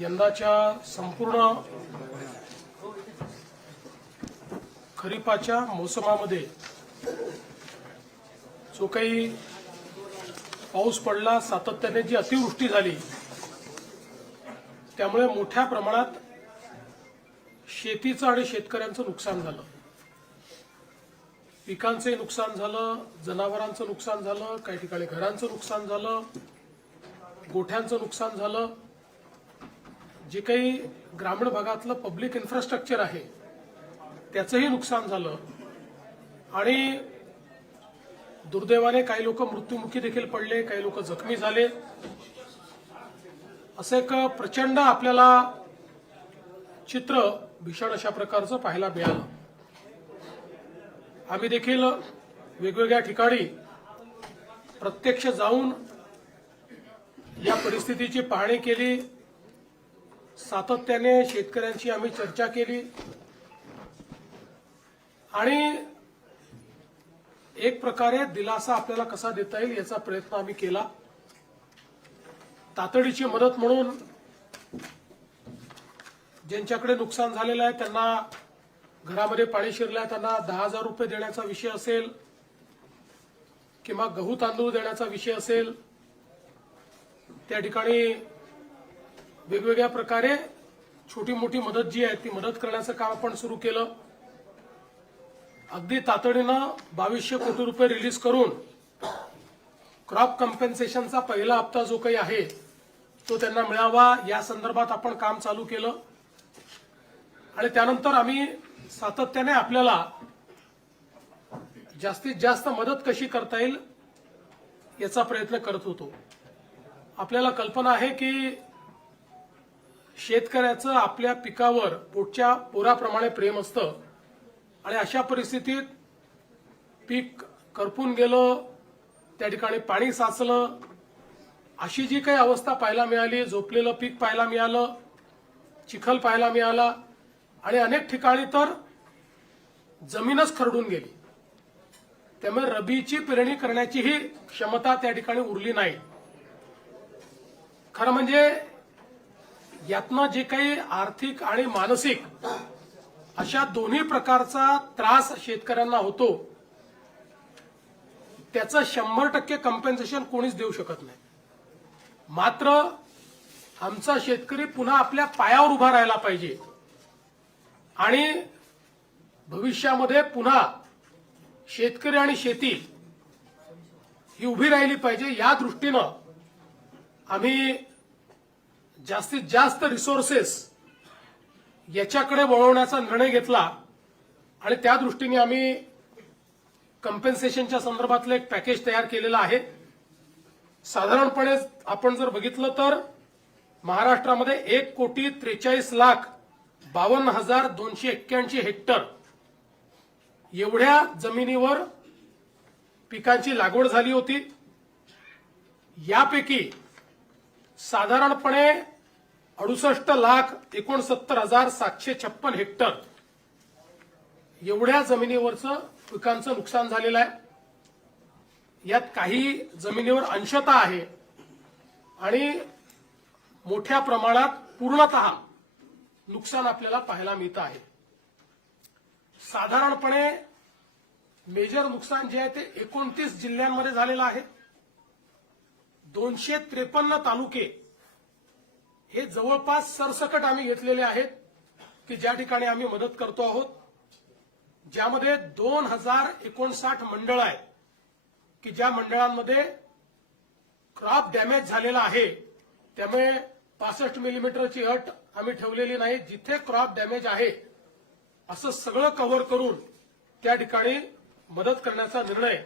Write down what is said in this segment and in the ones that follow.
यंदाच्या संपूर्ण खरीपाच्या मोसमामध्ये जो काही पाऊस पडला, सातत्याने जी अतिवृष्टी झाली, त्यामुळे मोठ्या प्रमाणात शेतीचं आणि शेतकऱ्यांचं नुकसान झालं. पिकांचे नुकसान झालं, जनावरांचं नुकसान झालं, काही ठिकाणी घरांचं नुकसान झालं, गोठ्यांचं नुकसान झालं. जे काही ग्रामीण भागातलं पब्लिक इन्फ्रास्ट्रक्चर आहे त्याचंही नुकसान झालं आणि दुर्दैवाने काही लोक मृत्युमुखी देखील पडले, काही लोक जखमी झाले. असं एक प्रचंड आपल्याला चित्र भीषण अशा प्रकारचं पाहायला मिळालं. आम्ही देखील वेगवेगळ्या ठिकाणी प्रत्यक्ष जाऊन या परिस्थितीची पाहणी केली. सातत्याने शेतकऱ्यांशी आम्ही चर्चा केली आणि एक प्रकारे दिलासा आपल्याला कसा देता येईल याचा प्रयत्न आम्ही केला. तातडीची मदत म्हणून ज्यांच्याकडे नुकसान झालेलं आहे, त्यांना घरामध्ये पाणी शिरलंय, त्यांना 10,000 रुपये देण्याचा विषय असेल किंवा गहू तांदूळ देण्याचा विषय असेल, त्या ठिकाणी वेगवेगळ्या प्रकारे छोटी मोठी मदत जी आहे ती मदत करण्याचं काम आपण सुरू केलं. अगदी तातडीनं 2200 कोटी रुपये रिलीज करून क्रॉप कम्पेन्सेशनचा पहिला हप्ता जो काही आहे तो त्यांना मिळावा या संदर्भात आपण काम चालू केलं. आणि त्यानंतर आम्ही सातत्याने आपल्याला जास्तीत जास्त मदत कशी करता येईल याचा प्रयत्न करत होतो. आपल्याला कल्पना आहे की शेतकऱ्याचं आपल्या पिकावर पोटच्या पोराप्रमाणे प्रेम असतं आणि अशा परिस्थितीत पीक करपून गेलं, त्या ठिकाणी पाणी साचलं, अशी जी काही अवस्था पाहायला मिळाली, झोपलेलं पीक पाहायला मिळालं, चिखल पाहायला मिळाला आणि अनेक ठिकाणी तर जमीनच खरडून गेली. त्यामुळे रबीची पेरणी करण्याचीही क्षमता त्या ठिकाणी उरली नाही. खरं म्हणजे यातनं जे काही आर्थिक आणि मानसिक अशा दोन्ही प्रकारचा त्रास शेतकऱ्यांना होतो त्याचं 100% कम्पेन्सेशन कोणीच देऊ शकत नाही. मात्र आमचा शेतकरी पुन्हा आपल्या पायावर उभा राहायला पाहिजे आणि भविष्यामध्ये पुन्हा शेतकरी आणि शेती ही उभी राहिली पाहिजे. या दृष्टीनं आम्ही जास्तीत जास्त रिसोर्सेस याच्याकडे वळवण्याचा निर्णय घेतला आणि त्या दृष्टीने आम्ही कम्पेन्सेशनच्या संदर्भातलं एक पॅकेज तयार केलेलं आहे. साधारणपणे आपण जर बघितलं तर महाराष्ट्रामध्ये 1,43,52,281 हेक्टर एवढ्या जमिनीवर पिकांची लागवड झाली होती. यापैकी साधारणपणे 68,69,756 हेक्टर एवढ्या जमिनीवरचं पिकांचं नुकसान झालेलं आहे. यात काही जमिनीवर अंशतः आहे आणि मोठ्या प्रमाणात पूर्णतः नुकसान आपल्याला पाहायला मिळतं आहे. साधारणपणे मेजर नुकसान जे आहे ते 29 जिल्ह्यांमध्ये झालेलं आहे. 253 तालुके हे जवळपास सरसकट आम्ही घेतलेले आहेत की ज्या ठिकाणी आम्ही मदत करतो आहोत, ज्यामध्ये 2059 मंडळ आहेत की ज्या मंडळांमध्ये क्रॉप डॅमेज झालेला आहे. त्यामुळे 65 मिलीमीटरची अट आम्ही ठेवलेली नाही. जिथे क्रॉप डॅमेज आहे असं सगळं कव्हर करून त्या ठिकाणी मदत करण्याचा निर्णय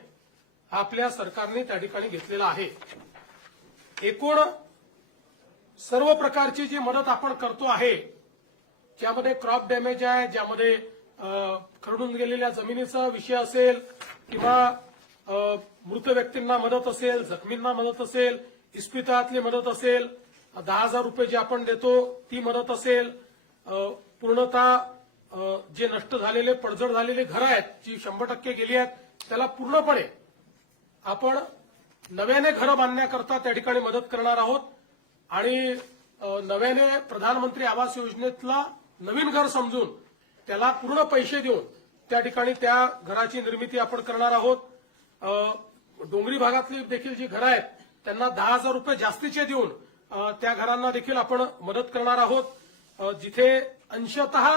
आपल्या सरकारने त्या ठिकाणी घेतलेला आहे. एकूण सर्व प्रकारची जी मदत आपण करतो आहे, ज्यामध्ये क्रॉप डॅमेज आहे, ज्यामध्ये खरडून गेलेल्या जमिनीचा विषय असेल किंवा मृत व्यक्तींना मदत असेल, जखमींना मदत असेल, इस्पितळातली मदत असेल, 10,000 रुपये जे आपण देतो ती मदत असेल, पूर्णतः जे नष्ट झालेले पडझड झालेले घरं आहेत जी 100% गेली आहेत त्याला पूर्णपणे आपण नव्याने घरं बांधण्याकरता त्या ठिकाणी मदत करणार आहोत आणि नव्याने प्रधानमंत्री आवास योजनेतला नवीन घर समजून त्याला पूर्ण पैसे देऊन त्या ठिकाणी त्या घराची निर्मिती आपण करणार आहोत. डोंगरी भागातली देखील जी घरं आहेत त्यांना 10,000 रुपये जास्तीचे देऊन त्या घरांना देखील आपण मदत करणार आहोत. जिथे अंशतः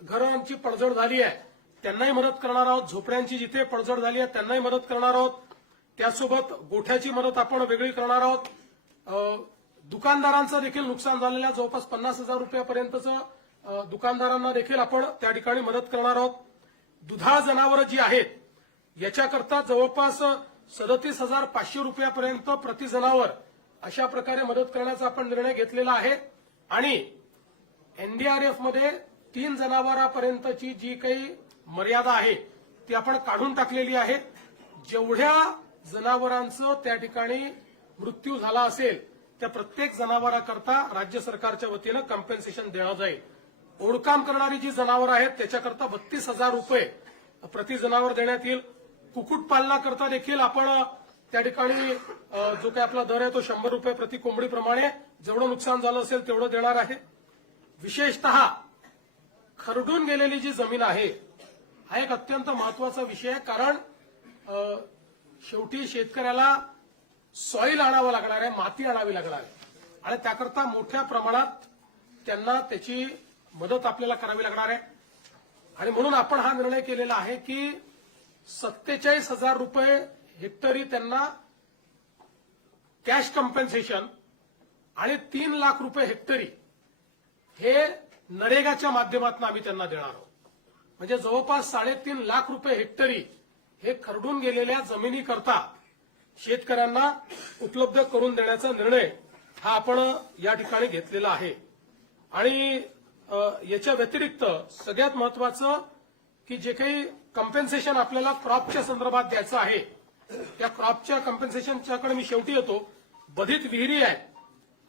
घरांची पडझड झाली आहे त्यांनाही मदत करणार आहोत. झोपड्यांची जिथे पडझड झाली आहे त्यांनाही मदत करणार आहोत. त्यासोबत गोठ्याची मदत आपण वेगळी करणार आहोत. दुकानदारांचं देखील नुकसान झालेल्या जवळपास 50,000 रुपयापर्यंतचं दुकानदारांना देखील आपण त्या ठिकाणी मदत करणार आहोत. दुधाळ जनावरं जी आहेत याच्याकरता जवळपास 37,500 रुपयापर्यंत प्रति जनावर अशा प्रकारे मदत करण्याचा आपण निर्णय घेतलेला आहे. आणि एनडीआरएफमध्ये 3 जनावरांपर्यंतची जी काही मर्यादा आहे ती आपण काढून टाकलेली आहे. जेवढ्या जनावरांचं त्या ठिकाणी मृत्यू झाला असेल त्या प्रत्येक जनावराकरता राज्य सरकारच्या वतीनं कॉम्पेन्सेशन देण्यात जाईल. ओढकाम करणारी जी जनावरं आहेत त्याच्याकरता 32,000 रुपये प्रति जनावर देण्यात येईल. कुक्कुटपालनाकरता देखील आपण त्या ठिकाणी जो काही आपला दर आहे तो 100 रुपये प्रति कोंबडीप्रमाणे जेवढं नुकसान झालं असेल तेवढं देणार आहे. विशेषतः खरडून गेलेली जी जमीन आहे हा एक अत्यंत महत्वाचा विषय आहे. कारण शेवटी शेतकऱ्याला सॉईल आणावं लागणार आहे, माती आणावी लागणार आहे आणि त्याकरता मोठ्या प्रमाणात त्यांना त्याची मदत आपल्याला करावी लागणार आहे. आणि म्हणून आपण हा निर्णय केलेला आहे की 47,000 रुपये हेक्टरी त्यांना कॅश कॉम्पेन्सेशन आणि 3 लाख रुपये हेक्टरी हे नरेगाच्या माध्यमातून आम्ही त्यांना देणार आहोत. म्हणजे जवळपास 3.5 लाख रुपये हेक्टरी हे खरडून गेलेल्या जमिनीकरता शेतकऱ्यांना उपलब्ध करून देण्याचा निर्णय हा आपण या ठिकाणी घेतलेला आहे. आणि याच्या व्यतिरिक्त सगळ्यात महत्वाचं की जे काही कॉम्पेन्सेशन आपल्याला क्रॉपच्या संदर्भात द्यायचं आहे त्या क्रॉपच्या कॉम्पेन्सेशनच्याकडे मी शेवटी येतो. बधित विहिरी आहेत.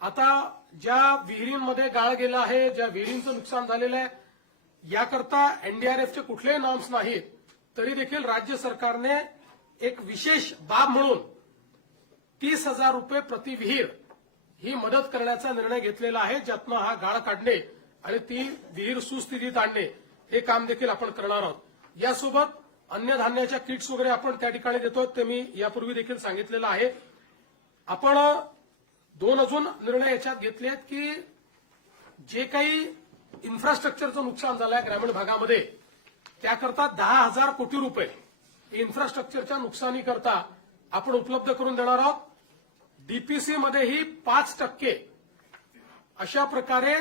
आता ज्या विहिरींमध्ये गाळ गेला आहे, ज्या विहिरींचं नुकसान झालेलं आहे याकरता एनडीआरएफचे कुठलेही नॉर्म्स नाहीत तरी देखील राज्य सरकारने एक विशेष बाब म्हणून 30,000 रुपये प्रति विहीर ही मदत करण्याचा निर्णय घेतलेला आहे. ज्यातनं हा गाळ काढणे आणि ती विहीर सुस्थितीत आणणे हे काम देखील आपण करणार आहोत. यासोबत अन्नधान्याच्या किट्स वगैरे आपण त्या ठिकाणी देतो ते मी यापूर्वी देखील सांगितलेलं आहे. आपण 2 अजून निर्णय याच्यात घेतले आहेत की जे काही इन्फ्रास्ट्रक्चरचं नुकसान झालंय ग्रामीण भागामध्ये त्याकरता 10,000 कोटी रुपये इन्फ्रास्ट्रक्चरच्या नुकसानीकरता आपण उपलब्ध करून देणार आहोत. डीपीसी मध्येही 5% अशा प्रकारे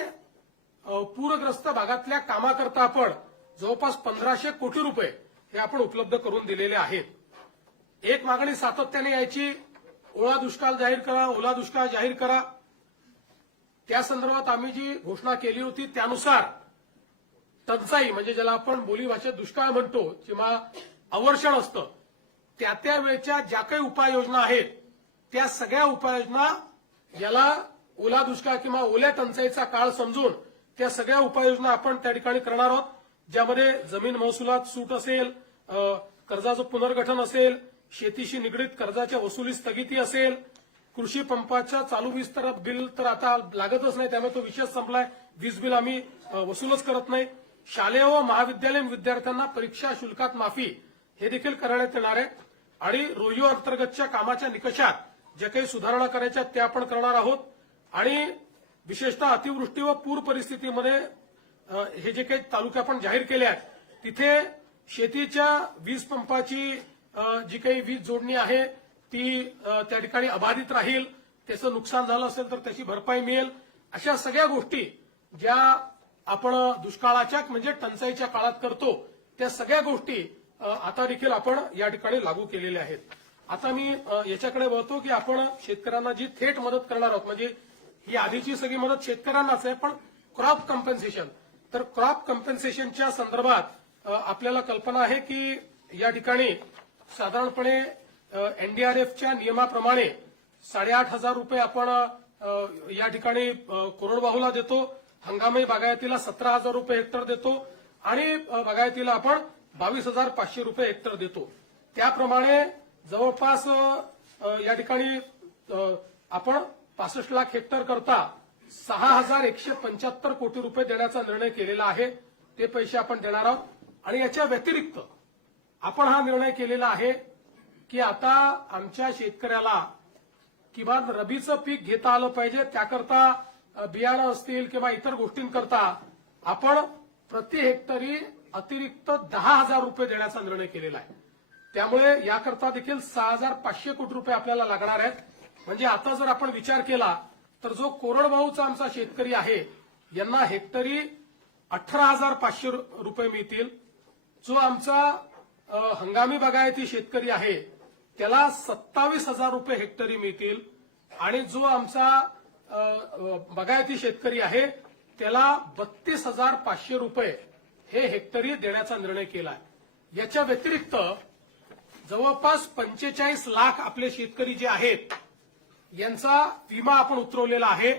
पूरग्रस्त भागातल्या कामाकरता आपण जवळपास 1,500 कोटी रुपये हे आपण उपलब्ध करून दिलेले आहेत. एक मागणी सातत्याने यायची, ओला दुष्काळ जाहीर करा, ओला दुष्काळ जाहीर करा. त्या संदर्भात आम्ही जी घोषणा केली होती त्यानुसार टंचाई म्हणजे ज्याला आपण बोलीभाषेत दुष्काळ म्हणतो किंवा अवर्षण असतं त्या वेळच्या ज्या काही उपाययोजना आहेत त्या सगळ्या उपाययोजना याला ओला दुष्काळ किंवा ओल्या टंचाईचा काळ समजून त्या सगळ्या उपाययोजना आपण त्या ठिकाणी करणार आहोत. ज्यामध्ये जमीन महसुलात सूट असेल, कर्जाचं पुनर्गठन असेल, शेतीशी निगडीत कर्जाच्या वसुली स्थगिती असेल, कृषी पंपाच्या चालू वीज तर बिल तर आता लागतच नाही त्यामुळे तो विषय संपलाय. वीज बिल आम्ही वसूलच करत नाही. शालेय व महाविद्यालयीन विद्यार्थ्यांना परीक्षा शुल्कात माफी हे देखील करण्यात येणार आहे. आणि रोहिओ अंतर्गतच्या कामाच्या निकषात ज्या काही सुधारणा करायच्या त्या आपण करणार आहोत. आणि विशेषतः अतिवृष्टी व पूर परिस्थितीमध्ये हे जे काही तालुके आपण जाहीर केले आहेत तिथे शेतीच्या वीज पंपाची जी काही वीज जोडणी आहे ती त्या ठिकाणी अबाधित राहील. त्याचं नुकसान झालं असेल तर त्याची भरपाई मिळेल. अशा सगळ्या गोष्टी ज्या आपण दुष्काळाच्या म्हणजे टंचाईच्या काळात करतो त्या सगळ्या गोष्टी आता देखील आपण या ठिकाणी लागू केलेल्या आहेत. आता मी याच्याकडे वळतो की आपण शेतकऱ्यांना जी थेट मदत करणार आहोत म्हणजे ही आधीची सगळी मदत शेतकऱ्यांनाच आहे पण क्रॉप कॉम्पेन्सेशन. तर क्रॉप कॉम्पेन्सेशनच्या संदर्भात आपल्याला कल्पना आहे की या ठिकाणी साधारणपणे एनडीआरएफच्या नियमाप्रमाणे 8,500 रुपये आपण या ठिकाणी कोरडवाहूला देतो. हंगामी बागायतीला 17,000 रुपये हेक्टर देतो आणि बागायतीला आपण 22,500 रुपये हेक्टर देतो. त्याप्रमाणे जवळपास या ठिकाणी आपण 65 लाख हेक्टर करता 6,175 कोटी रुपये देण्याचा निर्णय केलेला आहे. ते पैसे आपण देणार आहोत. आणि याच्या व्यतिरिक्त आपण हा निर्णय केलेला आहे की आता आमच्या शेतकऱ्याला किमान रबीचं पीक घेता आलं पाहिजे. त्याकरता बियाणं असतील किंवा इतर गोष्टींकरता आपण प्रति हेक्टरी अतिरिक्त 10,000 रुपये देण्याचा निर्णय केलेला आहे. त्यामुळे याकरता देखील 6,500 कोटी रुपये आपल्याला लागणार आहेत. म्हणजे आता जर आपण विचार केला तर जो कोरडवाहूचा आमचा शेतकरी आहे यांना हेक्टरी 18,500 रुपये मिळतील. जो आमचा हंगामी बागायती शेतकरी आहे त्याला 27,000 रुपये हेक्टरी मिळतील. आणि जो आमचा बागायती शेतकरी आहे त्याला 32,500 रुपये हे हेक्टरी देण्याचा निर्णय केला आहे. याच्या व्यतिरिक्त जवळपास 45 लाख आपले शेतकरी जे आहेत यांचा विमा आपण उतरवलेला आहे.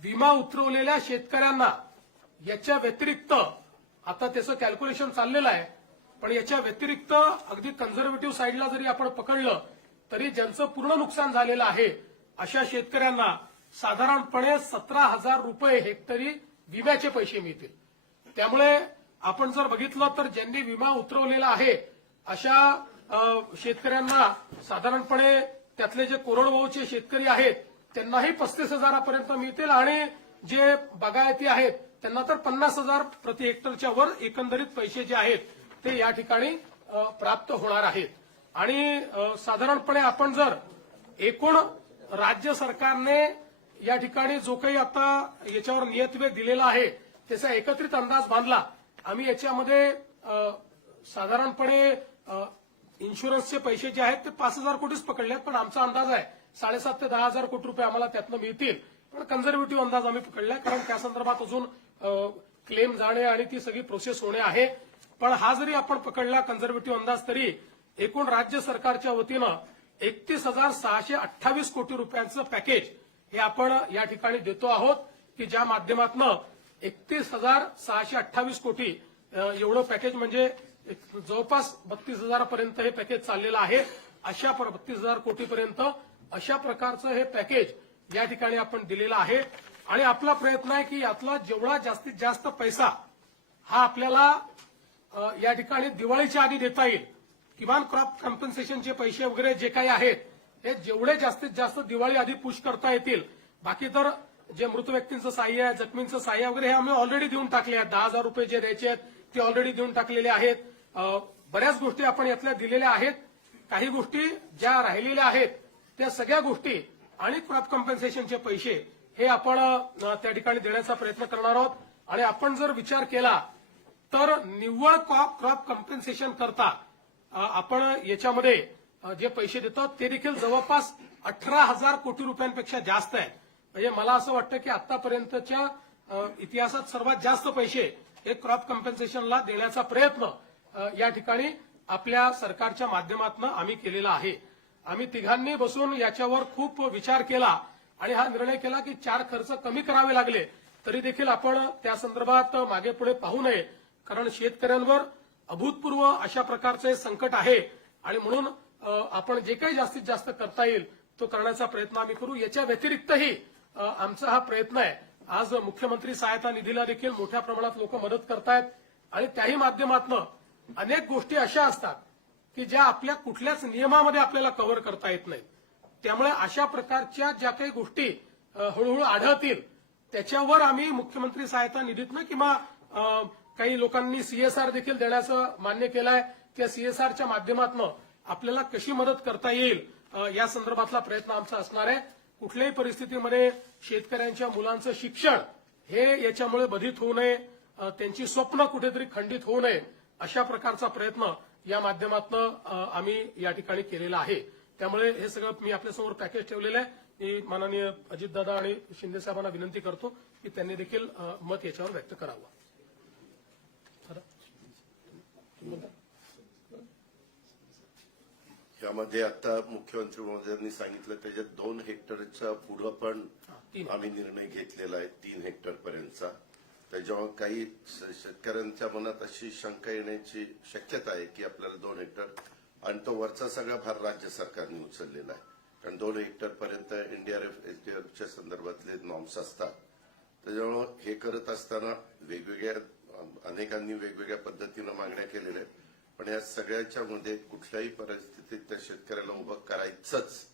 विमा उतरवलेल्या शेतकऱ्यांना याच्या व्यतिरिक्त आता त्याचं कॅल्क्युलेशन चाललेलं आहे, पण याच्या व्यतिरिक्त अगदी कन्झर्वेटिव्ह साईडला जरी आपण पकडलं तरी ज्यांचं पूर्ण नुकसान झालेलं आहे अशा शेतकऱ्यांना साधारणपणे 17,000 रुपये हेक्टरी विम्याचे पैसे मिळतील. त्यामुळे आपण जर बघितलं तर ज्यांनी विमा उतरवलेला आहे अशा शेतकऱ्यांना साधारणपणे त्यातले जे कोरडवाहूचे शेतकरी आहेत त्यांनाही 35,000 मिळतील. आणि जे बागायती आहेत त्यांना तर 50,000 प्रति हेक्टरच्या वर एकंदरीत पैसे जे आहेत ते या ठिकाणी प्राप्त होणार आहेत. आणि साधारणपणे आपण जर एकूण राज्य सरकारने या ठिकाणी जो काही आता याच्यावर नियतवेग दिलेला आहे त्याचा एकत्रित अंदाज बांधला. आम्ही याच्यामध्ये साधारणपणे इन्शुरन्सचे पैसे जे आहेत ते 5,000 कोटीच पकडले आहेत, पण आमचा अंदाज आहे 7,500 ते 10,000 कोटी रुपये आम्हाला त्यातनं मिळतील. पण कन्झर्वेटिव्ह अंदाज आम्ही पकडलाय कारण त्या संदर्भात अजून क्लेम जाणे आणि ती सगळी प्रोसेस होणे आहे. पण हा जरी आपण पकडला कन्झर्वेटिव्ह अंदाज तरी एकूण राज्य सरकारच्या वतीनं 31,628 कोटी रुपयांचं पॅकेज हे आपण या ठिकाणी देतो आहोत की ज्या माध्यमातून 31,628 कोटी एवढं पॅकेज म्हणजे जवळपास 32,000 पर्यंत हे पॅकेज चाललेलं आहे. अशा 32,000 कोटीपर्यंत अशा प्रकारचं हे पॅकेज या ठिकाणी आपण दिलेलं आहे. आणि आपला प्रयत्न आहे की यातला जेवढा जास्तीत जास्त पैसा हा आपल्याला या ठिकाणी दिवाळीच्या आधी देता येईल. किमान क्रॉप कॉम्पन्सेशनचे पैसे वगैरे जे काही आहेत हे जेवढे जास्तीत जास्त दिवाळी आधी पुश करता येतील. बाकी तर जे मृत व्यक्तींचं सहाय्य आहे, जखमींचं सहाय्य वगैरे हे आम्ही ऑलरेडी देऊन टाकले आहेत. 10,000 रुपये जे द्यायचे आहेत ते ऑलरेडी देऊन टाकलेले आहेत. बऱ्याच गोष्टी आपण यातल्या दिलेल्या आहेत. काही गोष्टी ज्या राहिलेल्या आहेत त्या सगळ्या गोष्टी आणि क्रॉप कॉम्पन्सेशनचे पैसे हे आपण त्या ठिकाणी देण्याचा प्रयत्न करणार आहोत. आणि आपण जर विचार केला तर निव्वळ क्रॉप कॉम्पन्सेशन करता आपण याच्यामध्ये जे पैसे देतो ते देखील जवळपास 18,000 कोटी रुपयांपेक्षा जास्त आहे. म्हणजे मला असं वाटतं की आतापर्यंतच्या इतिहासात सर्वात जास्त पैसे हे क्रॉप कॉम्पन्सेशनला देण्याचा प्रयत्न या ठिकाणी आपल्या सरकारच्या माध्यमातून आम्ही केलेला आहे. आम्ही तिघांनी बसून याच्यावर खूप विचार केला आणि हा निर्णय केला की 4 खर्च कमी करावे लागले तरी देखील आपण त्या संदर्भात मागे पुढे पाहू नये. कारण शेतकऱ्यांवर अभूतपूर्व अशा प्रकारचं हे संकट आहे आणि म्हणून आपण जे काही जास्तीत जास्त करता येईल तो करण्याचा प्रयत्न आम्ही करू. याच्या व्यतिरिक्तही आमचा हा प्रयत्न आहे. आज मुख्यमंत्री सहायता निधीला देखील मोठ्या प्रमाणात लोक मदत करतायत आणि त्याही माध्यमातून अनेक गोष्टी अशा असतात की ज्या आपल्या कुठल्याच नियमामध्ये आपल्याला कव्हर करता येत नाहीत. त्यामुळे अशा प्रकारच्या ज्या काही गोष्टी हळूहळू आढळतील त्याच्यावर आम्ही मुख्यमंत्री सहायता निधीतनं किंवा काही लोकांनी सीएसआर देखील देण्याचं मान्य केलं आहे. त्या सीएसआरच्या माध्यमातून आपल्याला कशी मदत करता येईल या संदर्भातला प्रयत्न आमचा असणार आहे. कुठल्याही परिस्थितीमध्ये शेतकऱ्यांच्या मुलांचं शिक्षण हे याच्यामुळे बाधित होऊ नये, त्यांची स्वप्न कुठेतरी खंडित होऊ नये अशा प्रकारचा प्रयत्न या माध्यमातून आम्ही या ठिकाणी केलेला आहे. त्यामुळे हे सगळं मी आपल्यासमोर पॅकेज ठेवलेलं आहे. मी माननीय अजितदादा आणि शिंदे साहेबांना विनंती करतो की त्यांनी देखील मत याच्यावर व्यक्त करावं. यामध्ये आता मुख्यमंत्री महोदयांनी सांगितलं त्याच्यात 2 हेक्टरच्या पुढे पण आम्ही निर्णय घेतलेला आहे 3 हेक्टर पर्यंतचा. त्याच्यावर काही शेतकऱ्यांच्या मनात अशी शंका येण्याची शक्यता आहे की आपल्याला 2 हेक्टर आणि तो वरचा सगळा भार राज्य सरकारने उचललेला आहे. कारण 2 हेक्टर पर्यंत एनडीआरएफ एसडीआरएफच्या संदर्भातले नॉर्म्स असतात त्याच्यामुळे हे करत असताना अनेकांनी वेगवेगळ्या पद्धतीनं मागण्या केलेल्या आहेत. पण या सगळ्याच्या मध्ये कुठल्याही परिस्थितीत त्या शेतकऱ्याला उभं करायचंच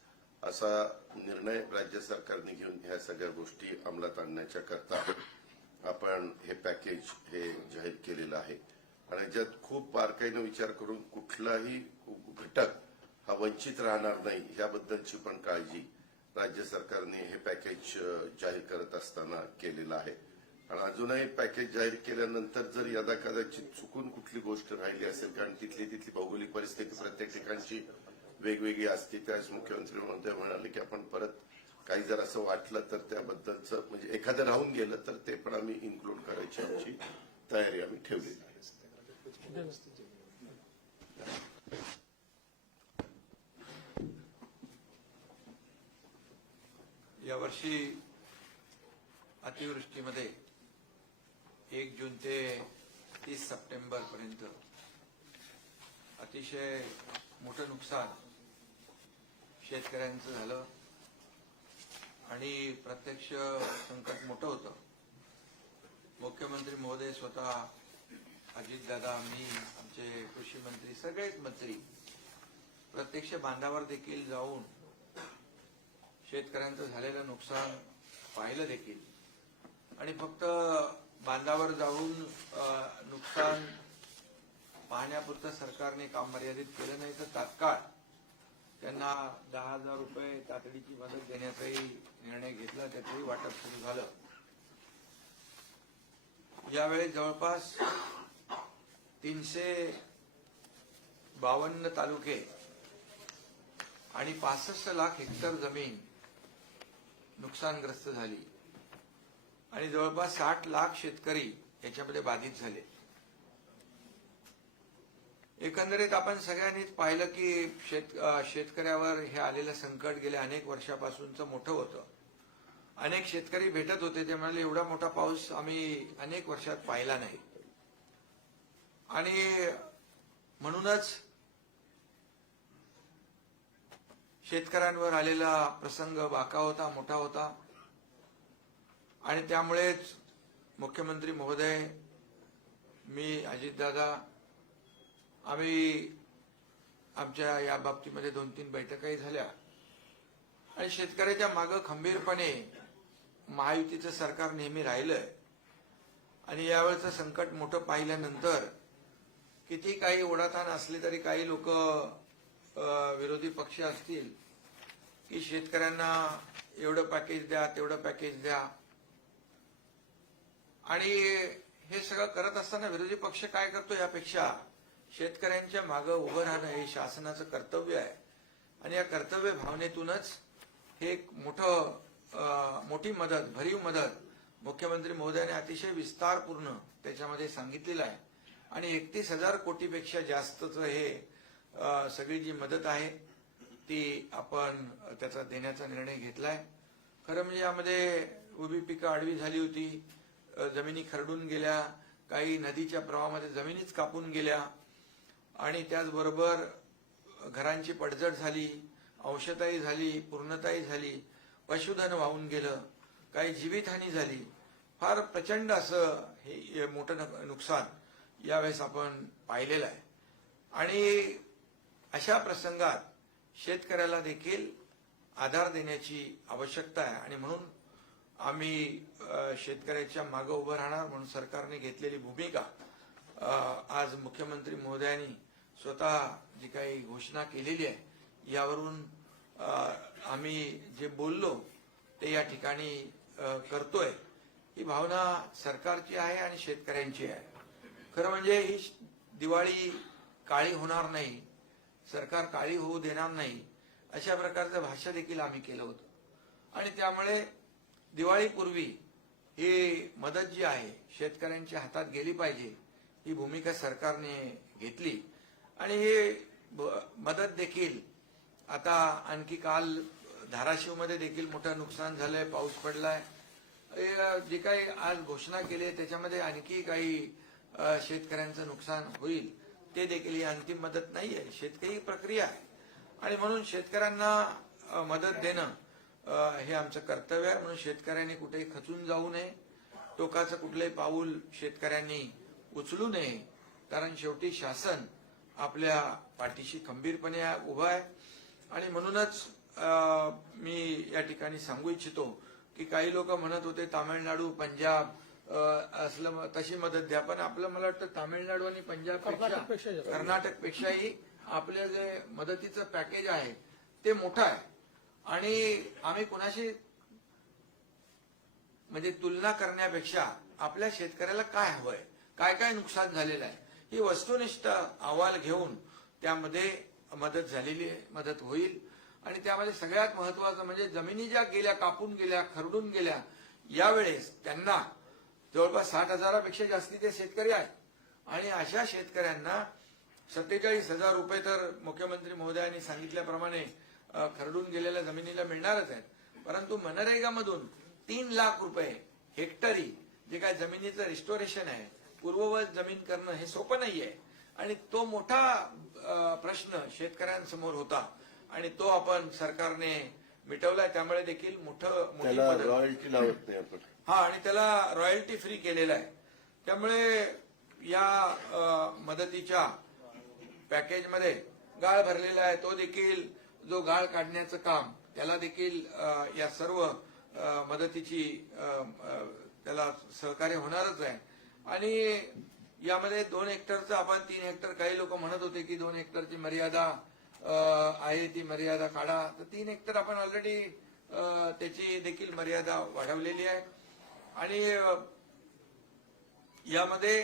असा निर्णय राज्य सरकारने घेऊन ह्या सगळ्या गोष्टी अंमलात आणण्याच्या करता आपण हे पॅकेज हे जाहीर केलेलं आहे. आणि याच्यात खूप बारकाईनं विचार करून कुठलाही घटक हा वंचित राहणार नाही याबद्दलची पण काळजी राज्य सरकारने हे पॅकेज जाहीर करत असताना केलेलं आहे. आणि अजूनही पॅकेज जाहीर केल्यानंतर जर यदा कदाचित चुकून कुठली गोष्ट राहिली असेल, कारण तिथली भौगोलिक परिस्थिती प्रत्येक ठिकाणची वेगवेगळी असते, त्यावेळेस मुख्यमंत्री महोदय म्हणाले की आपण परत काही जर असं वाटलं तर त्याबद्दलचं म्हणजे एखादं राहून गेलं तर ते पण आम्ही इन्क्लूड करायची आमची तयारी आम्ही ठेवलेली आहे. यावर्षी अतिवृष्टीमध्ये 1 जून ते 30 सप्टेंबर पर्यंत अतिशय मोठं नुकसान शेतकऱ्यांचं झालं आणि प्रत्यक्ष संकट मोठं होतं. मुख्यमंत्री महोदय स्वतः, अजितदादा, मी, आमचे कृषी मंत्री, सगळेच मंत्री प्रत्यक्ष बांधावर देखील जाऊन शेतकऱ्यांचं झालेलं नुकसान पाहिलं देखील. आणि फक्त बांधावर जाऊन नुकसान पाहण्यापुरतं सरकारने काम मर्यादित केलं नाही, तर तात्काळ त्यांना 10,000 रुपये तातडीची मदत देण्याचाही निर्णय घेतला. त्याचंही वाटप सुरू झालं. यावेळी जवळपास 352 तालुके आणि 65 लाख हेक्टर जमीन नुकसानग्रस्त झाली आणि जवळपास 60 लाख शेतकरी याच्यामध्ये बाधित झाले. एकंदरीत आपण सगळ्यांनीच पाहिलं की शेतकऱ्यावर हे आलेलं संकट गेल्या अनेक वर्षापासूनचं मोठं होतं. अनेक शेतकरी भेटत होते, ते म्हणाले एवढा मोठा पाऊस आम्ही अनेक वर्षात पाहिला नाही. आणि म्हणूनच शेतकऱ्यांवर आलेला प्रसंग बाका होता, मोठा होता. आणि त्यामुळेच मुख्यमंत्री महोदय, मी, अजितदादा, आम्ही आमच्या या बाबतीमध्ये 2-3 बैठकाही झाल्या आणि शेतकऱ्याच्या मागे खंबीरपणे महायुतीचं सरकार नेहमी राहिलंय. आणि यावेळचं संकट मोठं पाहिल्यानंतर किती काही ओढाताण असली तरी काही लोक विरोधी पक्ष असतील की शेतकऱ्यांना एवढं पॅकेज द्या, तेवढं पॅकेज द्या. आणि हे सगळं करत असताना विरोधी पक्ष काय करतो, यापेक्षा शेतकऱ्यांच्या मागे उभं राहणं हे शासनाचं कर्तव्य आहे. आणि या कर्तव्य भावनेतूनच हे एक मोठी मदत, भरीव मदत मुख्यमंत्री महोदयाने अतिशय विस्तारपूर्ण त्याच्यामध्ये सांगितलेलं आहे. आणि 31,000 कोटीपेक्षा जास्तचं हे सगळी जी मदत आहे ती आपण त्याचा देण्याचा निर्णय घेतलाय. खरं म्हणजे यामध्ये उभी पिकं आडवी झाली होती, जमिनी खरडून गेल्या, काही नदीच्या प्रवाहामध्ये जमिनीच कापून गेल्या आणि त्याचबरोबर घरांची पडझड झाली, अंशताही झाली, पूर्णताही झाली, पशुधन वाहून गेलं, काही जीवितहानी झाली. फार प्रचंड असं हे मोठं नुकसान यावेळेस आपण पाहिलेलं आहे. आणि अशा प्रसंगात शेतकऱ्याला देखील आधार देण्याची आवश्यकता आहे. आणि म्हणून आम्ही शेतकऱ्याच्या मागे उभं राहणार म्हणून सरकारने घेतलेली भूमिका आज मुख्यमंत्री महोदयांनी स्वतः जी काही घोषणा केलेली आहे यावरून आम्ही जे बोललो ते या ठिकाणी करतोय. ही भावना सरकारची आहे आणि शेतकऱ्यांची आहे. खरं म्हणजे ही दिवाळी काळी होणार नाही, सरकार काळी होऊ देणार नाही, अशा प्रकारचं भाष्य देखील आम्ही केलं होतं. आणि त्यामुळे दिवाळीपूर्वी ही मदत जी आहे शेतकऱ्यांच्या हातात गेली पाहिजे ही भूमिका सरकारने घेतली. आणि ही मदत देखील आता आणखी काल धाराशिवमध्ये देखील मोठं नुकसान झालंय, पाऊस पडलाय. जे काही आज घोषणा केली आहे त्याच्यामध्ये आणखी काही शेतकऱ्यांचं नुकसान होईल, ते देखील ही अंतिम मदत नाहीये, शेतकरी प्रक्रिया आहे. आणि म्हणून शेतकऱ्यांना मदत देणं हे आमचं कर्तव्य आहे. म्हणून शेतकऱ्यांनी कुठेही खचून जाऊ नये. टोकाचं कुठलंही पाऊल शेतकऱ्यांनी उचलू नये, कारण शेवटी शासन आपल्या पाठीशी खंबीरपणे उभं आहे. आणि म्हणूनच मी या ठिकाणी सांगू इच्छितो की काही लोक म्हणत होते तामिळनाडू, पंजाब असलं तशी मदत द्या, पण आपलं मला वाटतं तामिळनाडू आणि कर्नाटकपेक्षा जास्त. कर्नाटकपेक्षाही आपलं जे मदतीचं पॅकेज आहे ते मोठं आहे. आणि आम्ही कुणाशी म्हणजे तुलना करण्यापेक्षा आपल्या शेतकऱ्याला काय हवंय, काय काय नुकसान झालेलं आहे, ही वस्तुनिष्ठ अहवाल घेऊन त्यामध्ये मदत झालेली आहे, मदत होईल. आणि त्यामध्ये सगळ्यात महत्वाचं म्हणजे जमिनी ज्या गेल्या, कापून गेल्या, खरडून गेल्या, यावेळेस त्यांना जवळपास 60,000पेक्षा जास्तीचे शेतकरी आहेत. आणि अशा शेतकऱ्यांना 47,000 रुपये तर मुख्यमंत्री महोदयांनी सांगितल्याप्रमाणे खरडून गेलेल्या जमिनीला मिळणारच आहेत. परंतु मनरेगामधून 3 लाख रुपये हेक्टरी जे काय जमिनीचं रिस्टोरेशन आहे, पूर्ववत जमीन करणं हे सोपं नाहीये. आणि तो मोठा प्रश्न शेतकऱ्यांसमोर होता आणि तो आपण सरकारने मिटवलाय. त्यामुळे देखील मोठी त्याला मदत, रॉयल्टी लावत नाही आपण. हा, आणि त्याला रॉयल्टी फ्री केलेला आहे. त्यामुळे या मदतीच्या पॅकेजमध्ये गाळ भरलेला आहे. तो देखील जो गाळ काढण्याचं काम, त्याला देखील या सर्व मदतीची त्याला सहकार्य होणारच आहे. आणि यामध्ये 2 हेक्टरचं आपण 3 हेक्टर, काही लोक म्हणत होते की 2 हेक्टरची मर्यादा आहे, ती मर्यादा काढा. तर 3 हेक्टर आपण ऑलरेडी त्याची देखील मर्यादा वाढवलेली आहे. आणि यामध्ये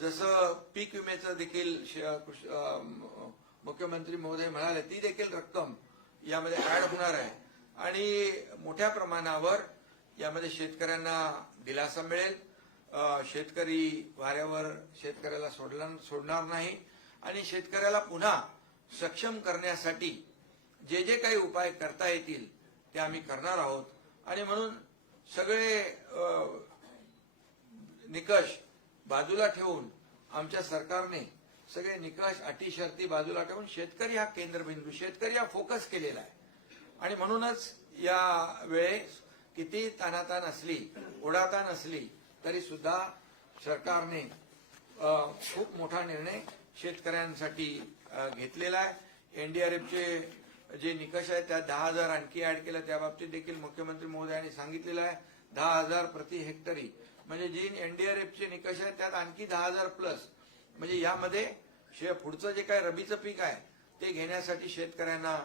जसं पीक विम्याचं देखील मुख्यमंत्री महोदय म्हणाले, ती देखील रक्कम यामध्ये ऍड होणार आहे. आणि मोठ्या प्रमाणावर यामध्ये शेतकऱ्यांना दिलासा मिळेल. शेतकरी वाऱ्यावर शेतकऱ्याला सोडणार नाही. आणि शेतकऱ्याला पुन्हा सक्षम करण्यासाठी जे जे काही उपाय करता येतील ते आम्ही करणार आहोत. आणि म्हणून सगळे निकष बाजूला ठेवून आमच्या सरकारने सगळे निकष, अटी, शर्ती बाजूला ठेवून शेतकरी हा केंद्रबिंदू, शेतकरी हा फोकस केलेला आहे. आणि म्हणूनच या वेळेस किती ताणाताण असली, ओढाताण असली, तरी सुद्धा सरकारने खूप मोठा निर्णय शेतकऱ्यांसाठी घेतलेला आहे. एनडीआरएफचे जे निकष आहेत त्यात 10,000 आणखी ऍड केलं, त्या बाबतीत देखील मुख्यमंत्री महोदयांनी सांगितलेलं आहे. 10,000 प्रति हेक्टरी, म्हणजे जे एनडीआरएफचे निकष आहेत त्यात आणखी 10,000 प्लस. म्हणजे यामध्ये पुढचं जे काय रबीचं पीक आहे ते घेण्यासाठी शेतकऱ्यांना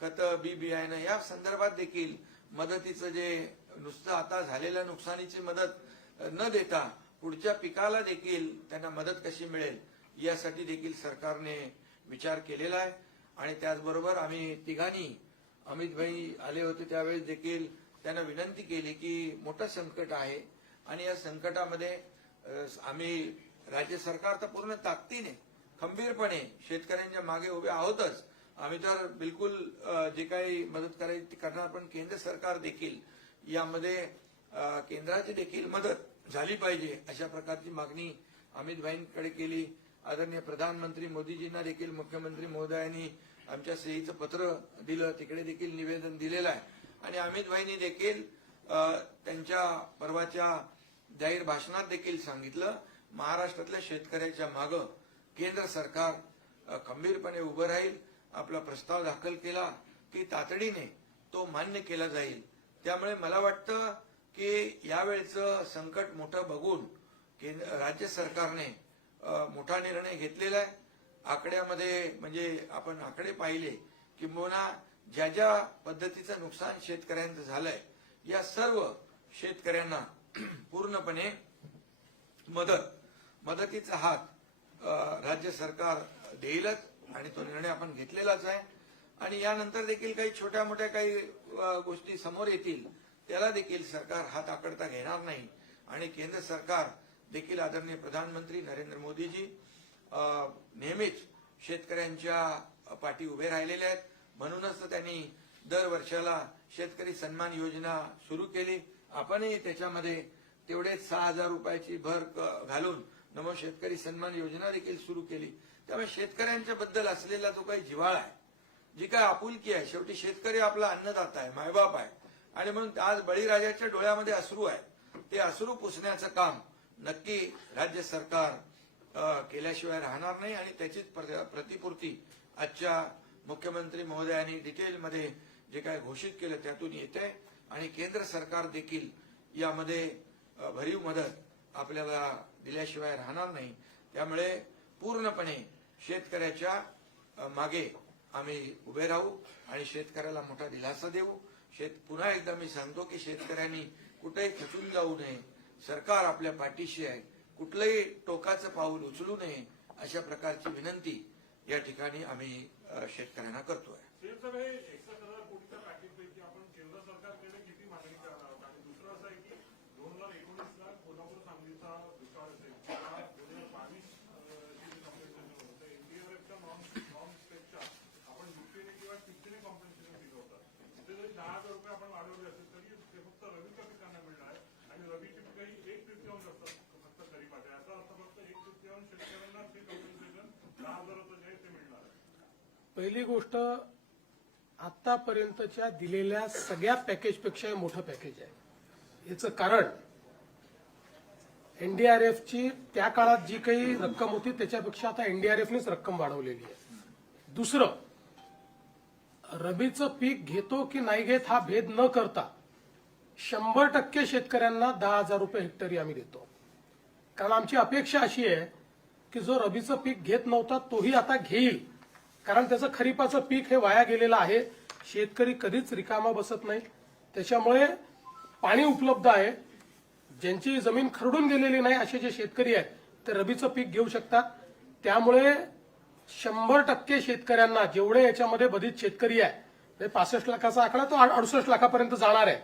खतं, बी बियाणं या संदर्भात देखील मदतीचं, जे नुसतं आता झालेल्या नुकसानीची मदत न देता पुढच्या पिकाला देखील त्यांना मदत कशी मिळेल यासाठी देखील सरकारने विचार केलेला आहे. आणि त्याचबरोबर आम्ही तिघांनी, अमित भाई आले होते त्यावेळेस देखील त्यांना विनंती केली की मोठं संकट आहे आणि या संकटामध्ये आम्ही राज्य सरकार तर पूर्ण ताकदीने, खंबीरपणे शेतकऱ्यांच्या मागे उभे आहोतच. आम्ही तर बिलकुल जे काही मदत करायची ती करणार, पण केंद्र सरकार देखील यामध्ये केंद्राची देखील मदत झाली पाहिजे अशा प्रकारची मागणी अमित भाईंकडे केली. आदरणीय प्रधानमंत्री मोदीजींना देखील मुख्यमंत्री महोदयांनी आमच्या सहीचं पत्र दिलं, तिकडे देखील निवेदन दिलेलं आहे. आणि अमित भाईंनी देखील त्यांच्या परवाच्या जाहीर भाषणात देखील सांगितलं, महाराष्ट्रातल्या शेतकऱ्याच्या मागं केंद्र सरकार खंबीरपणे उभं राहील. आपला प्रस्ताव दाखल केला की तातडीने तो मान्य केला जाईल. त्यामुळे मला वाटतं की यावेळचं संकट मोठं बघून राज्य सरकारने मोठा निर्णय घेतलेला आहे. आकड्यामध्ये म्हणजे आपण आकडे पाहिले किंबहुना ज्या ज्या पद्धतीचं नुकसान शेतकऱ्यांचं झालंय या सर्व शेतकऱ्यांना पूर्णपणे मदतीचा हात राज्य सरकार देईलच आणि तो निर्णय आपण घेतलेलाच आहे. आणि यानंतर देखील काही छोट्या मोठ्या काही गोष्टी समोर येतील त्याला देखील सरकार हात आकडता घेणार नाही. आणि केंद्र सरकार देखील आदरणीय प्रधानमंत्री नरेंद्र मोदीजी नेहमीच शेतकऱ्यांच्या पाठी उभे राहिलेले आहेत. म्हणूनच तर त्यांनी दरवर्षाला शेतकरी सन्मान योजना सुरू केली. आपणही त्याच्यामध्ये तेवढेच 6,000 रुपयाची भर घालून नमो शेतकरी सन्मान योजना देखील सुरू केली. त्यामुळे शेतकऱ्यांच्या बद्दल असलेला जो काही जिव्हाळा आहे, जी काय आपुलकी आहे, शेवटी शेतकरी आपला अन्नदाता आहे, मायबाप आहे. आणि म्हणून आज बळीराजाच्या डोळ्यामध्ये अश्रू आहे. ते अश्रू पुसण्याचं काम नक्की राज्य सरकार केल्याशिवाय राहणार नाही आणि त्याचीच प्रतिपूर्ती आजच्या मुख्यमंत्री महोदयांनी डिटेलमध्ये जे काय घोषित केलं त्यातून येते आणि केंद्र सरकार देखील यामध्ये भरीव मदत आपल्याला दिल्याशिवाय राहणार नाही. त्यामुळे पूर्णपणे शेतकऱ्याच्या मागे आम्ही उभे राहू आणि शेतकऱ्याला मोठा दिलासा देऊ. पुन्हा एकदा मी सांगतो की शेतकऱ्यांनी कुठेही खचून जाऊ नये. सरकार आपल्या पाठीशी आहे. कुठलंही टोकाचं पाऊल उचलू नये अशा प्रकारची विनंती या ठिकाणी आम्ही शेतकऱ्यांना करतोय. आपण केंद्र सरकारकडे किती मागणी करणार आहोत आणि दुसरं असं आहे की 2019ला कोल्हापूर सांगलीचा दुष्काळ असेल किंवा 2022 एनडीआरएफच्या नॉर्म्सपेक्षा आपण युपीने किंवा टिपीने कॉम्पेन्सेशन दिलं होतं. ते जरी 10,000 रुपये आपण वाढवले असेल तरी ते फक्त रबीच्या पिकांना मिळणार आहे आणि रबीची पिकं ही 1/3 असतात फक्त खरीपाच्या. याचा अर्थ फक्त 1/3 शेतकऱ्यांना ते कॉम्पेन्सेशन 10,000 जे ते मिळणार आहे. पहिली गोष्ट, आतापर्यंतच्या दिलेल्या सगळ्या पॅकेजपेक्षा हे मोठं पॅकेज आहे. याचं कारण एनडीआरएफची त्या काळात जी काही रक्कम होती त्याच्यापेक्षा आता एनडीआरएफनेच रक्कम वाढवलेली आहे. दुसरं, रबीचं पीक घेतो की नाही घेत हा भेद न करता 100% शेतकऱ्यांना 10,000 रुपये हेक्टरी आम्ही देतो. कारण आमची अपेक्षा अशी आहे की जो रबीचं पीक घेत नव्हता तोही आता घेईल. कारण त्याचं खरीपाचं पीक हे वाया गेलेलं आहे. शेतकरी कधीच रिकामा बसत नाही. त्याच्यामुळे पाणी उपलब्ध आहे. ज्यांची जमीन खरडून गेलेली नाही असे जे शेतकरी आहेत ते रबीचं पीक घेऊ शकतात. त्यामुळे 100% शेतकऱ्यांना, जेवढे याच्यामध्ये बधित शेतकरी आहे, 65 लाखाचा आकडा तो 68 लाखापर्यंत जाणार आहे,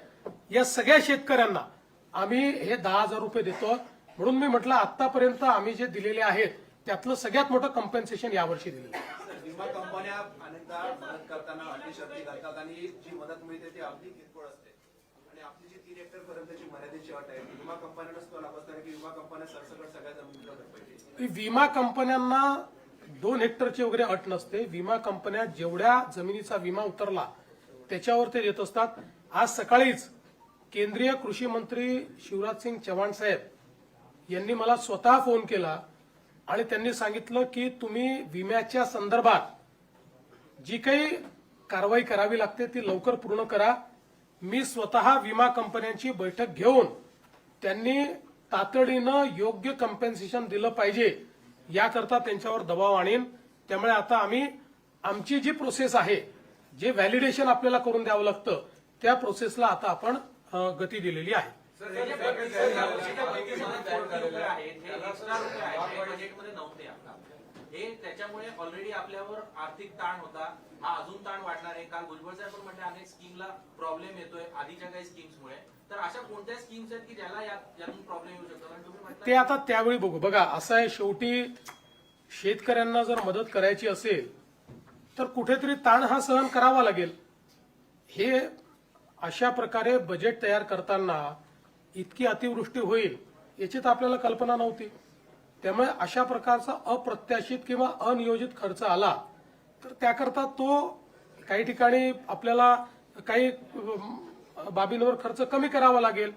या सगळ्या शेतकऱ्यांना आम्ही हे 10,000 रुपये देतो. म्हणून मी म्हटलं आतापर्यंत आम्ही जे दिलेले आहेत त्यातलं सगळ्यात मोठं कॉम्पेन्सेशन यावर्षी दिलेलं आहे. विमा कंपन्या अनेकदा मदत करताना अटी शर्ती घालतात आणि जी मदत मिळते ती अगदी किरकोळ असते आणि आपली जी 3 हेक्टर पर्यंतची मर्यादेची अट आहे विमा कंपन्यांनाच तो लाभ असतो की विमा कंपन्या सरसकट सगळ्या जमिनीला भरपाई. विमा कंपन्यांना 2 हेक्टरची वगैरे अट नसते. विमा कंपन्या जेवढ्या जमिनीचा विमा उतरला त्याच्यावर ते देत असतात. आज सकाळीच केंद्रीय कृषी मंत्री शिवराज सिंग चौहान साहेब यांनी मला स्वतः फोन केला आणि त्यांनी सांगितलं की तुम्ही विम्याच्या संदर्भात जी काही कारवाई करावी लागते ती लवकर पूर्ण करा. मी स्वतः विमा कंपन्यांची बैठक घेऊन त्यांनी तातडीनं योग्य कॉम्पेन्सेशन दिलं पाहिजे याकरता त्यांच्यावर दबाव आणीन. त्यामुळे आता आम्ही आमची जी प्रोसेस आहे, जे व्हॅलिडेशन आपल्याला करून द्यावं लागतं, त्या प्रोसेसला आता आपण गती दिलेली आहे. हे त्याच्यामुळे ऑलरेडी आपल्यावर आर्थिक ताण होता, हा अजून ताण वाढणार आहे. काल भुजबळ साहेब पण म्हटलं अनेक स्कीमला प्रॉब्लेम येतोय आधीच्या काही स्कीम्समुळे. तर अशा कोणत्या स्कीम्स आहेत की ज्याला यातून प्रॉब्लेम येऊ शकतो? कारण तुम्ही म्हटलं ते आता त्यावेळी बघू. बघा, असं आहे, शेवटी शेतकऱ्यांना जर मदत करायची असेल तर कुठेतरी ताण हा सहन करावा लागेल. हे अशा प्रकारे बजेट तयार करताना इतकी अतिवृष्टी होईल याची तर आपल्याला कल्पना नव्हती. त्यामुळे अशा प्रकारचा अप्रत्याशित किंवा अनियोजित खर्च आला तर त्याकरता तो काही ठिकाणी आपल्याला काही बाबींवर खर्च कमी करावा लागेल,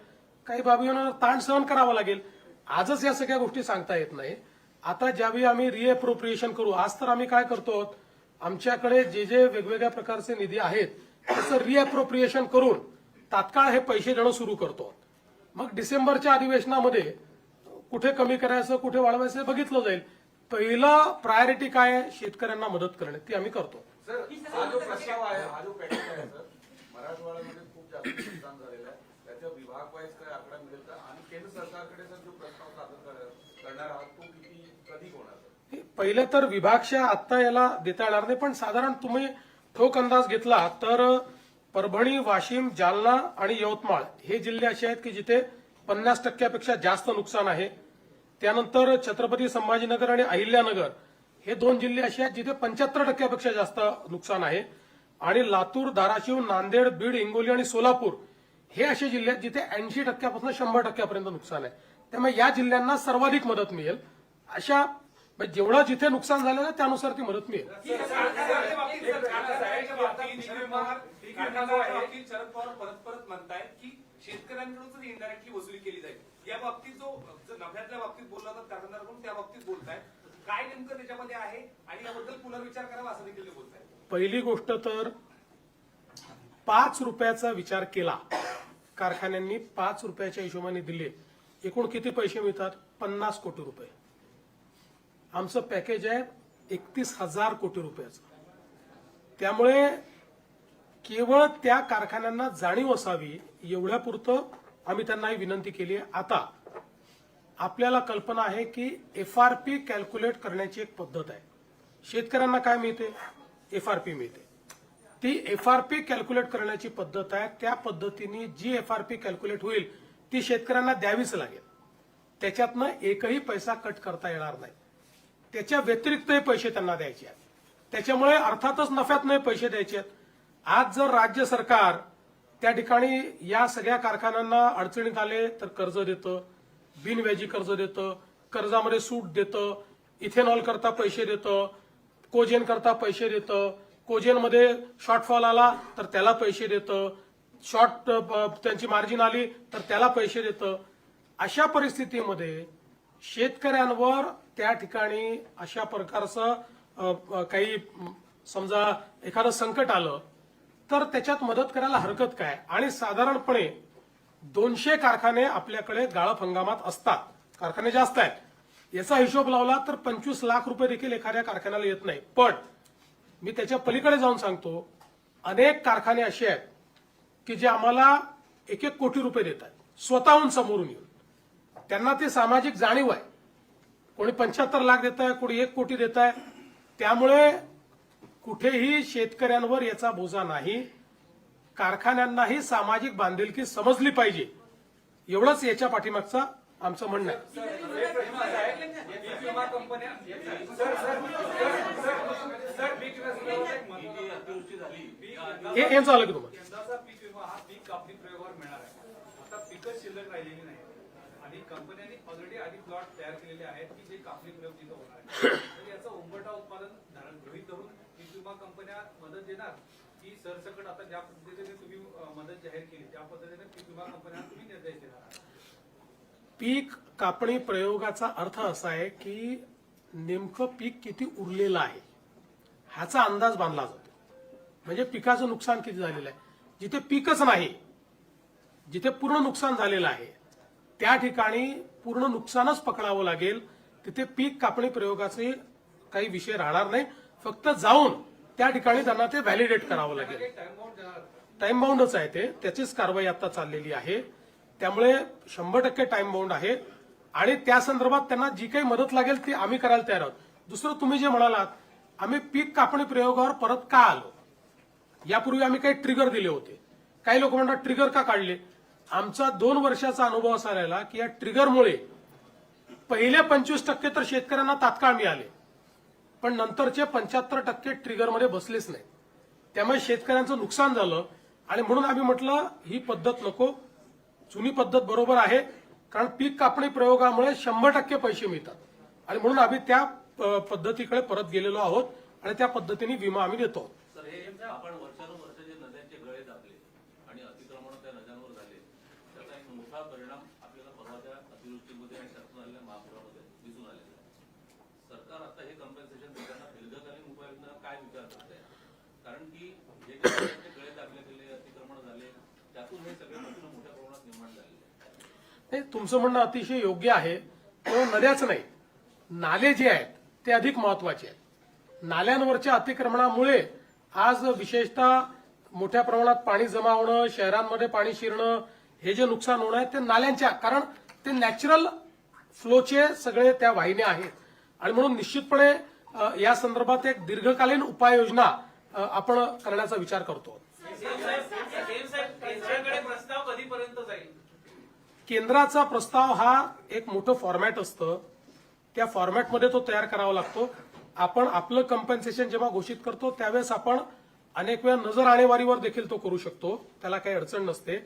काही बाबींवर ताण सहन करावा लागेल. आजच या सगळ्या गोष्टी सांगता येत नाही. आता ज्यावेळी आम्ही रिएप्रोप्रिएशन करू, आज तर आम्ही काय करतो, आमच्याकडे जे जे वेगवेगळ्या प्रकारचे निधी आहेत त्याचं रिएप्रोप्रिएशन करून तात्काळ हे पैसे देणं सुरू करतो. मग डिसेंबरच्या अधिवेशनामध्ये कुठे कमी करायचं कुठे वाढवायचं बघितलं जाईल. पहिलं प्रायोरिटी काय आहे, शेतकऱ्यांना मदत करणे, ती आम्ही करतो. सर, हा जो प्रस्ताव आहे, हा जो पॅकेज आहे सर, मराठवाड्यामध्ये खूप जास्त नुकसान झालेलं आहे. त्याच्या विभाग वाईज काय आकडा मिळेल का? आणि केंद्र सरकारकडे सर जो प्रस्ताव सादर करणार आहात तो कधी होणार? पहिलं तर विभागशः आत्ता याला देता येणार नाही, पण साधारण तुम्ही ठोक अंदाज घेतला तर परभणी, वाशिम, जालना आणि यवतमाळ हे जिल्हे असे आहेत की जिथे 50% जास्त नुकसान आहे. त्यानंतर छत्रपती संभाजीनगर आणि अहिल्यानगर हे 2 जिल्हे असे आहेत जिथे 75% जास्त नुकसान आहे. आणि लातूर, धाराशिव, नांदेड, बीड, हिंगोली आणि सोलापूर हे असे जिल्हे आहेत जिथे 80% पासून 100% नुकसान आहे. त्यामुळे या जिल्ह्यांना सर्वाधिक मदत मिळेल. अशा जेवढं जिथे नुकसान झालेलं आहे त्यानुसार ती मदत मिळेल. शरद पवार परत म्हणतायत की शेतकऱ्यांकडूनच इनडायरेक्टली वसुली केली जाईल या बाबतीत जो नफ्यातल्या बाबतीत बोलला तर कारखानदाराकडून त्या बाबतीत बोलताय काय नेमकं त्याच्यामध्ये आहे आणि याबद्दल पुनर्विचार करावा असं देखील ते बोलताय. पहिली गोष्ट तर 5 रुपयाचा विचार केला, कारखान्यांनी 5 रुपयाच्या हिशोबाने दिले, एकूण किती पैसे मिळतात? 50 कोटी रुपये. आमचं पॅकेज आहे 31,000 कोटी रुपयाचं. त्यामुळे केवळ त्या कारखान्यांना जाणीव असावी एवढ्यापुरतं आम्ही त्यांना ही विनंती केली आहे. आता आपल्याला कल्पना आहे की FRP कॅल्क्युलेट करण्याची एक पद्धत आहे. शेतकऱ्यांना काय मिळते? FRP मिळते. ती FRP कॅल्क्युलेट करण्याची पद्धत आहे. त्या पद्धतीने जी FRP कॅल्क्युलेट होईल ती शेतकऱ्यांना द्यावीच लागेल. त्याच्यातनं एकही पैसा कट करता येणार नाही. त्याच्या व्यतिरिक्तही पैसे त्यांना द्यायचे आहेत. त्याच्यामुळे अर्थातच नफ्यात नाही पैसे द्यायचे आहेत. आज जर राज्य सरकार त्या ठिकाणी या सगळ्या कारखान्यांना अडचणीत आले तर कर्ज देतं, बिनव्याजी कर्ज देतं, कर्जामध्ये सूट देतं, इथेनॉल करता पैसे देतं, कोजेन करता पैसे देतं, कोजेनमध्ये शॉर्टफॉल आला तर त्याला पैसे देतं, त्यांची मार्जिन आली तर त्याला पैसे देतं. अशा परिस्थितीमध्ये शेतकऱ्यांवर त्या ठिकाणी अशा प्रकारचं काही समजा एखादं संकट आलं तर त्याच्यात मदत करायला हरकत काय? आणि साधारणपणे 200 कारखाने आपल्याकडे गाळप हंगामात असतात. कारखाने जास्त आहेत. याचा हिशोब लावला तर 25 लाख रुपये देखील एखाद्या कारखान्याला येत नाही. पण मी त्याच्या पलीकडे जाऊन सांगतो, अनेक कारखाने असे आहेत की जे आम्हाला 1-1 कोटी रुपये देत आहेत स्वतःहून समोरून येऊन. त्यांना ती सामाजिक जाणीव आहे. कोणी 75 लाख देत आहे, कोणी 1 कोटी देत आहे. त्यामुळे कुठेही शेतकऱ्यांवर याचा बोजा नाही. कारखान्यांनाही सामाजिक बांधिलकी समजली पाहिजे, एवढंच याच्या पाठीमागचं आमचं म्हणणं आहे. हे झालं की तुम्हाला यंदाचा पीक विमा हा पीक कापणी प्रयोगावर मिळणार आहे. आता पिकच शिल्लक राहिलेली नाही आणि कंपन्यांनी ऑलरेडी आधी प्लॉट तयार केलेले आहेत की जे कापणी प्रयोग तिथं होणार आहे. तर याचं उंबरठा उत्पादन गृहीत धरून पीक विमा कंपन्या मदत देणार की सरसकट आता ज्या पद्धतीने तुम्ही मदत जाहीर केली त्या पद्धतीने पीक विमा कंपन्यांना तुम्ही निर्देश देणार? पीक कापणी प्रयोगाचा अर्थ असा आहे की नेमकं पीक किती उरलेलं आहे ह्याचा अंदाज बांधला जातो. म्हणजे पिकाचं नुकसान किती झालेलं आहे. जिथे पीकच नाही, जिथे पूर्ण नुकसान झालेलं आहे त्या ठिकाणी पूर्ण नुकसानच पकडावं लागेल. तिथे पीक कापणी प्रयोगाचे काही विषय राहणार नाही. फक्त जाऊन त्या ठिकाणी त्यांना ते व्हॅलिडेट करावं लागेल. टाइम बाउंडच आहे ते. त्याचीच कारवाई आता चाललेली आहे. त्यामुळे 100% टाइम बाउंड आहे आणि त्या संदर्भात त्यांना जी काही मदत लागेल ती आम्ही करायला तयार आहोत. दुसरं तुम्ही जे म्हणालात, आम्ही पीक कापणी प्रयोगावर परत का आलो? यापूर्वी आम्ही काही ट्रिगर दिले होते. काही लोक म्हणतात ट्रिगर का काढले? आमचा 2 वर्षाचा अनुभव असा राहिला की या ट्रिगरमुळे पहिले 25% तर शेतकऱ्यांना तात्काळ मिळाले, पण नंतरचे 75% ट्रिगरमध्ये बसलेच नाही. त्यामुळे शेतकऱ्यांचं नुकसान झालं आणि म्हणून आम्ही म्हटलं ही पद्धत नको, जुनी पद्धत बरोबर आहे. कारण पीक कापणी प्रयोगामुळे 100% पैसे मिळतात आणि म्हणून आम्ही त्या पद्धतीकडे परत गेलेलो आहोत आणि त्या पद्धतीने विमा आम्ही देतो. सर, हे आपण वर्षानुवर्ष जे नद्यांचे गळे दाबले आणि अतिक्रमण त्या नद्यांवर झाले त्याचा एक मोठा परिणाम आपल्याला परवा त्या अतिवृष्टीमध्ये आणि त्यातून आलेल्या महापुरामध्ये दिसून आलेला आहे. सरकार आता हे कम्पेन्सेशन देताना दीर्घकालीन उपाययोजना काय विचार करत आहे? कारण की जे नद्यांचे गळे दाबले गेले, अतिक्रमण झाले, त्यातून हे सगळे प्रश्न मोठ्या प्रमाणात निर्माण झालेले आहेत. तुमचं म्हणणं अतिशय योग्य आहे. केवळ नद्याच नाही, नाले जे आहेत ते अधिक महत्वाचे आहेत. नाल्यांवरच्या अतिक्रमणामुळे आज विशेषतः मोठ्या प्रमाणात पाणी जमा होणं, शहरांमध्ये पाणी शिरणं, हे जे नुकसान होणं आहे ते नाल्यांच्या, कारण ते नॅचरल फ्लोचे सगळे त्या वाहिन्या आहेत आणि म्हणून निश्चितपणे या संदर्भात एक दीर्घकालीन उपाययोजना आपण करण्याचा विचार करतो. केंद्राकडे प्रस्ताव कधीपर्यंत जाईल? केंद्राचा प्रस्ताव हा एक मोठं फॉर्मॅट असतं. त्या फॉर्मॅटमध्ये तो तयार करावा लागतो. आपण आपलं कम्पेन्सेशन जेव्हा घोषित करतो त्यावेळेस आपण अनेक वेळा नजर आणेवारीवर देखील तो करू शकतो, त्याला काही अडचण नसते.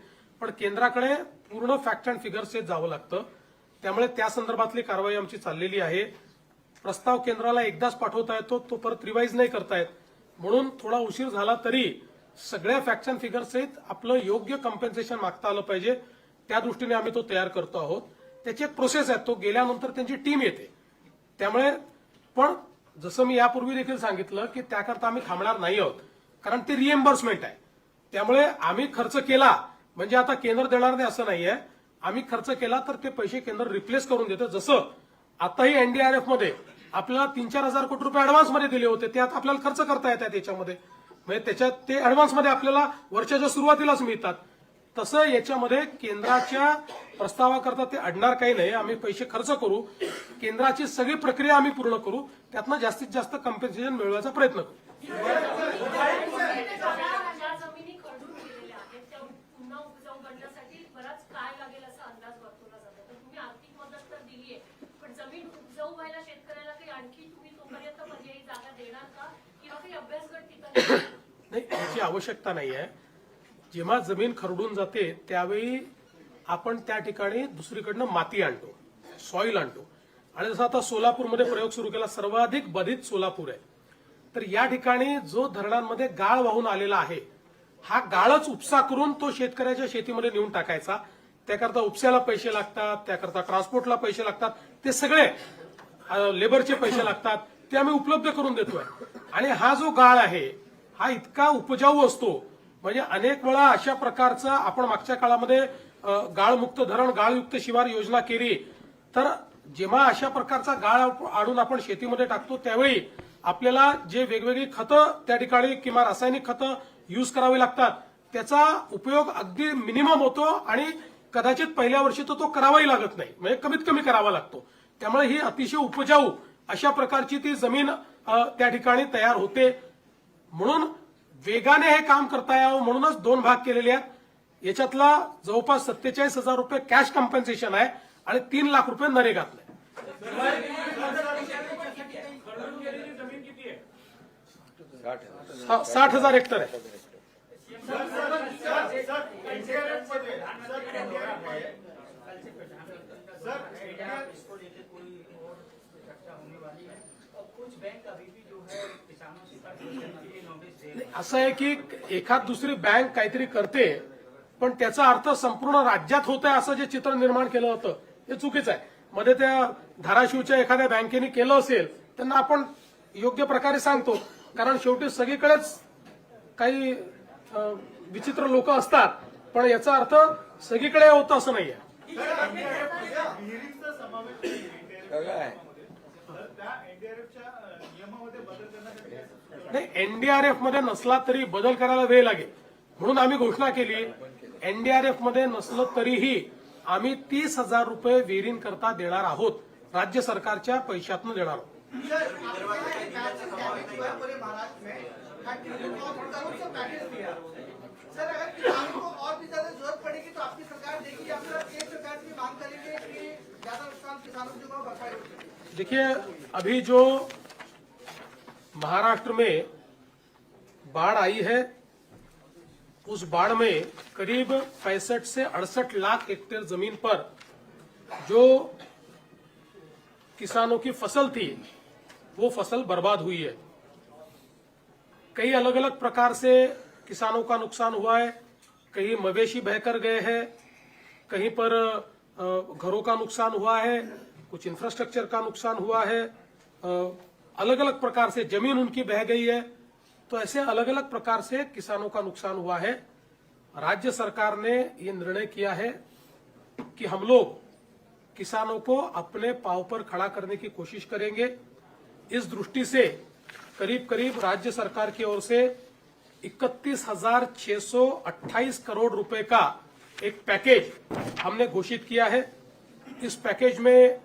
पण केंद्राकडे पूर्ण फॅक्ट अँड फिगर्सचे जावं लागतं. त्यामुळे त्या संदर्भातली कारवाई आमची चाललेली आहे. प्रस्ताव केंद्राला एकदाच पाठवता येतो, तो परत रिवाईज नाही करता येत. म्हणून थोडा उशीर झाला तरी सगळ्या फॅक्ट अँड फिगर सहित आपलं योग्य कम्पेन्सेशन मागता आलं पाहिजे. त्या दृष्टीने आम्ही तो तयार करतो आहोत. त्याची एक प्रोसेस आहे, तो गेल्यानंतर त्यांची टीम येते. त्यामुळे पण जसं मी यापूर्वी देखील सांगितलं की त्याकरता आम्ही थांबणार नाही आहोत, कारण ते रिएम्बर्समेंट आहे. त्यामुळे आम्ही खर्च केला म्हणजे आता केंद्र देणार नाही असं नाहीये. आम्ही खर्च केला तर ते पैसे केंद्र रिप्लेस करून देतं. जसं आताही एनडीआरएफ मध्ये आपल्याला 3-4 हजार कोटी रुपये ऍडव्हान्स मध्ये दिले होते, ते आता आपल्याला खर्च करता येतात याच्यामध्ये. म्हणजे त्याच्यात ते ऍडव्हान्स मध्ये आपल्याला वर्षाच्या सुरुवातीलाच मिळतात. तसं याच्यामध्ये केंद्राच्या प्रस्तावाकरता ते अडणार काही नाही. आम्ही पैसे खर्च करू, केंद्राची सगळी प्रक्रिया आम्ही पूर्ण करू, त्यातनं जास्तीत जास्त कम्पेन्सेशन मिळवायचा प्रयत्न करू. ज्या जमिनी खरडून गेलेल्या आहेत त्या पुन्हा उपजाऊ करण्यासाठी बराच काळ लागेल असा अंदाज वर्तवला जातो. तर तुम्ही आर्थिक मदत तर दिली आहे, पण जमीन उपजाऊ व्हायला शेतकऱ्याला काही आणखी तुम्ही तोपर्यंत पर्यायी जागा देणार का, किंवा काही अभ्यासगट तिथं नाही, याची आवश्यकता नाही आहे. जेव्हा जमीन खरडून जाते त्यावेळी आपण त्या ठिकाणी दुसरीकडनं माती आणतो, सॉइल आणतो. आणि जसं आता सोलापूरमध्ये प्रयोग सुरू केला, सर्वाधिक बाधित सोलापूर आहे. तर या ठिकाणी जो धरणांमध्ये गाळ वाहून आलेला आहे, हा गाळच उपसा करून तो शेतकऱ्याच्या शेतीमध्ये नेऊन टाकायचा. त्याकरता उपस्याला पैसे लागतात, त्याकरता ट्रान्सपोर्टला पैसे लागतात, ते सगळे लेबरचे पैसे लागतात, ते आम्ही उपलब्ध करून देतोय. आणि हा जो गाळ आहे हा इतका उपजाऊ असतो, म्हणजे अनेक वेळा अशा प्रकारचा आपण मागच्या काळामध्ये गाळमुक्त धरण, गाळयुक्त शिवार योजना केली. तर जेव्हा अशा प्रकारचा गाळ आणून आपण शेतीमध्ये टाकतो त्यावेळी आपल्याला जे वेगवेगळी खतं त्या ठिकाणी किंवा रासायनिक खतं यूज करावी लागतात, त्याचा उपयोग अगदी मिनिमम होतो आणि कदाचित पहिल्या वर्षी तो करावाही लागत नाही, म्हणजे कमीत कमी करावा लागतो. त्यामुळे ही अतिशय उपजाऊ अशा प्रकारची ती जमीन त्या ठिकाणी तयार होते. म्हणून वेगाने हे काम करता यावं म्हणूनच 2 भाग केलेले आहेत. याच्यातला जवळपास 47,000 रुपये कॅश कॉम्पेन्सेशन आहे आणि 3 लाख रुपये नरेगातले. 60,000 हेक्टर आहे. असं आहे की एखाद दुसरी बँक काहीतरी करते, पण त्याचा अर्थ संपूर्ण राज्यात होत आहे असं जे चित्र निर्माण केलं होतं हे चुकीचं आहे. मध्ये त्या धाराशिवच्या एखाद्या बँकेने केलं असेल त्यांना आपण योग्य प्रकारे सांगतो, कारण शेवटी सगळीकडेच काही विचित्र लोक असतात, पण याचा अर्थ सगळीकडे होतं असं नाहीये. नाही, एनडीआरएफ मध्ये नसला तरी बदल करायला वेळ लागेल म्हणून आम्ही घोषणा केली. एनडीआरएफ मध्ये नसलं तरीही आम्ही 30,000 रुपये विहिरींकरता देणार आहोत, राज्य सरकारच्या पैशातून देणार आहोत. सर, अगर किसानों को और भी ज्यादा जरूरत पड़ेगी तो आपकी सरकार देगी, या फिर एक सरकार की मांग करेंगे कि ज्यादा नुकसान किसानों को भरपाई हो? देखिए, अभी जो महाराष्ट्र में बाढ़ आई है, उस बाढ़ में करीब 65 से 68 लाख हेक्टेयर जमीन पर जो किसानों की फसल थी वो फसल बर्बाद हुई है. कई अलग अलग प्रकार से किसानों का नुकसान हुआ है. कहीं मवेशी बहकर गए हैं, कहीं पर घरों का नुकसान हुआ है, कुछ इंफ्रास्ट्रक्चर का नुकसान हुआ है, अलग अलग प्रकार से जमीन उनकी बह गई है. तो ऐसे अलग अलग प्रकार से किसानों का नुकसान हुआ है. राज्य सरकार ने ये निर्णय किया है कि हम लोग किसानों को अपने पांव पर खड़ा करने की कोशिश करेंगे. इस दृष्टि से करीब करीब राज्य सरकार की ओर से 31,628 करोड़ रुपए का एक पैकेज हमने घोषित किया है. इस पैकेज में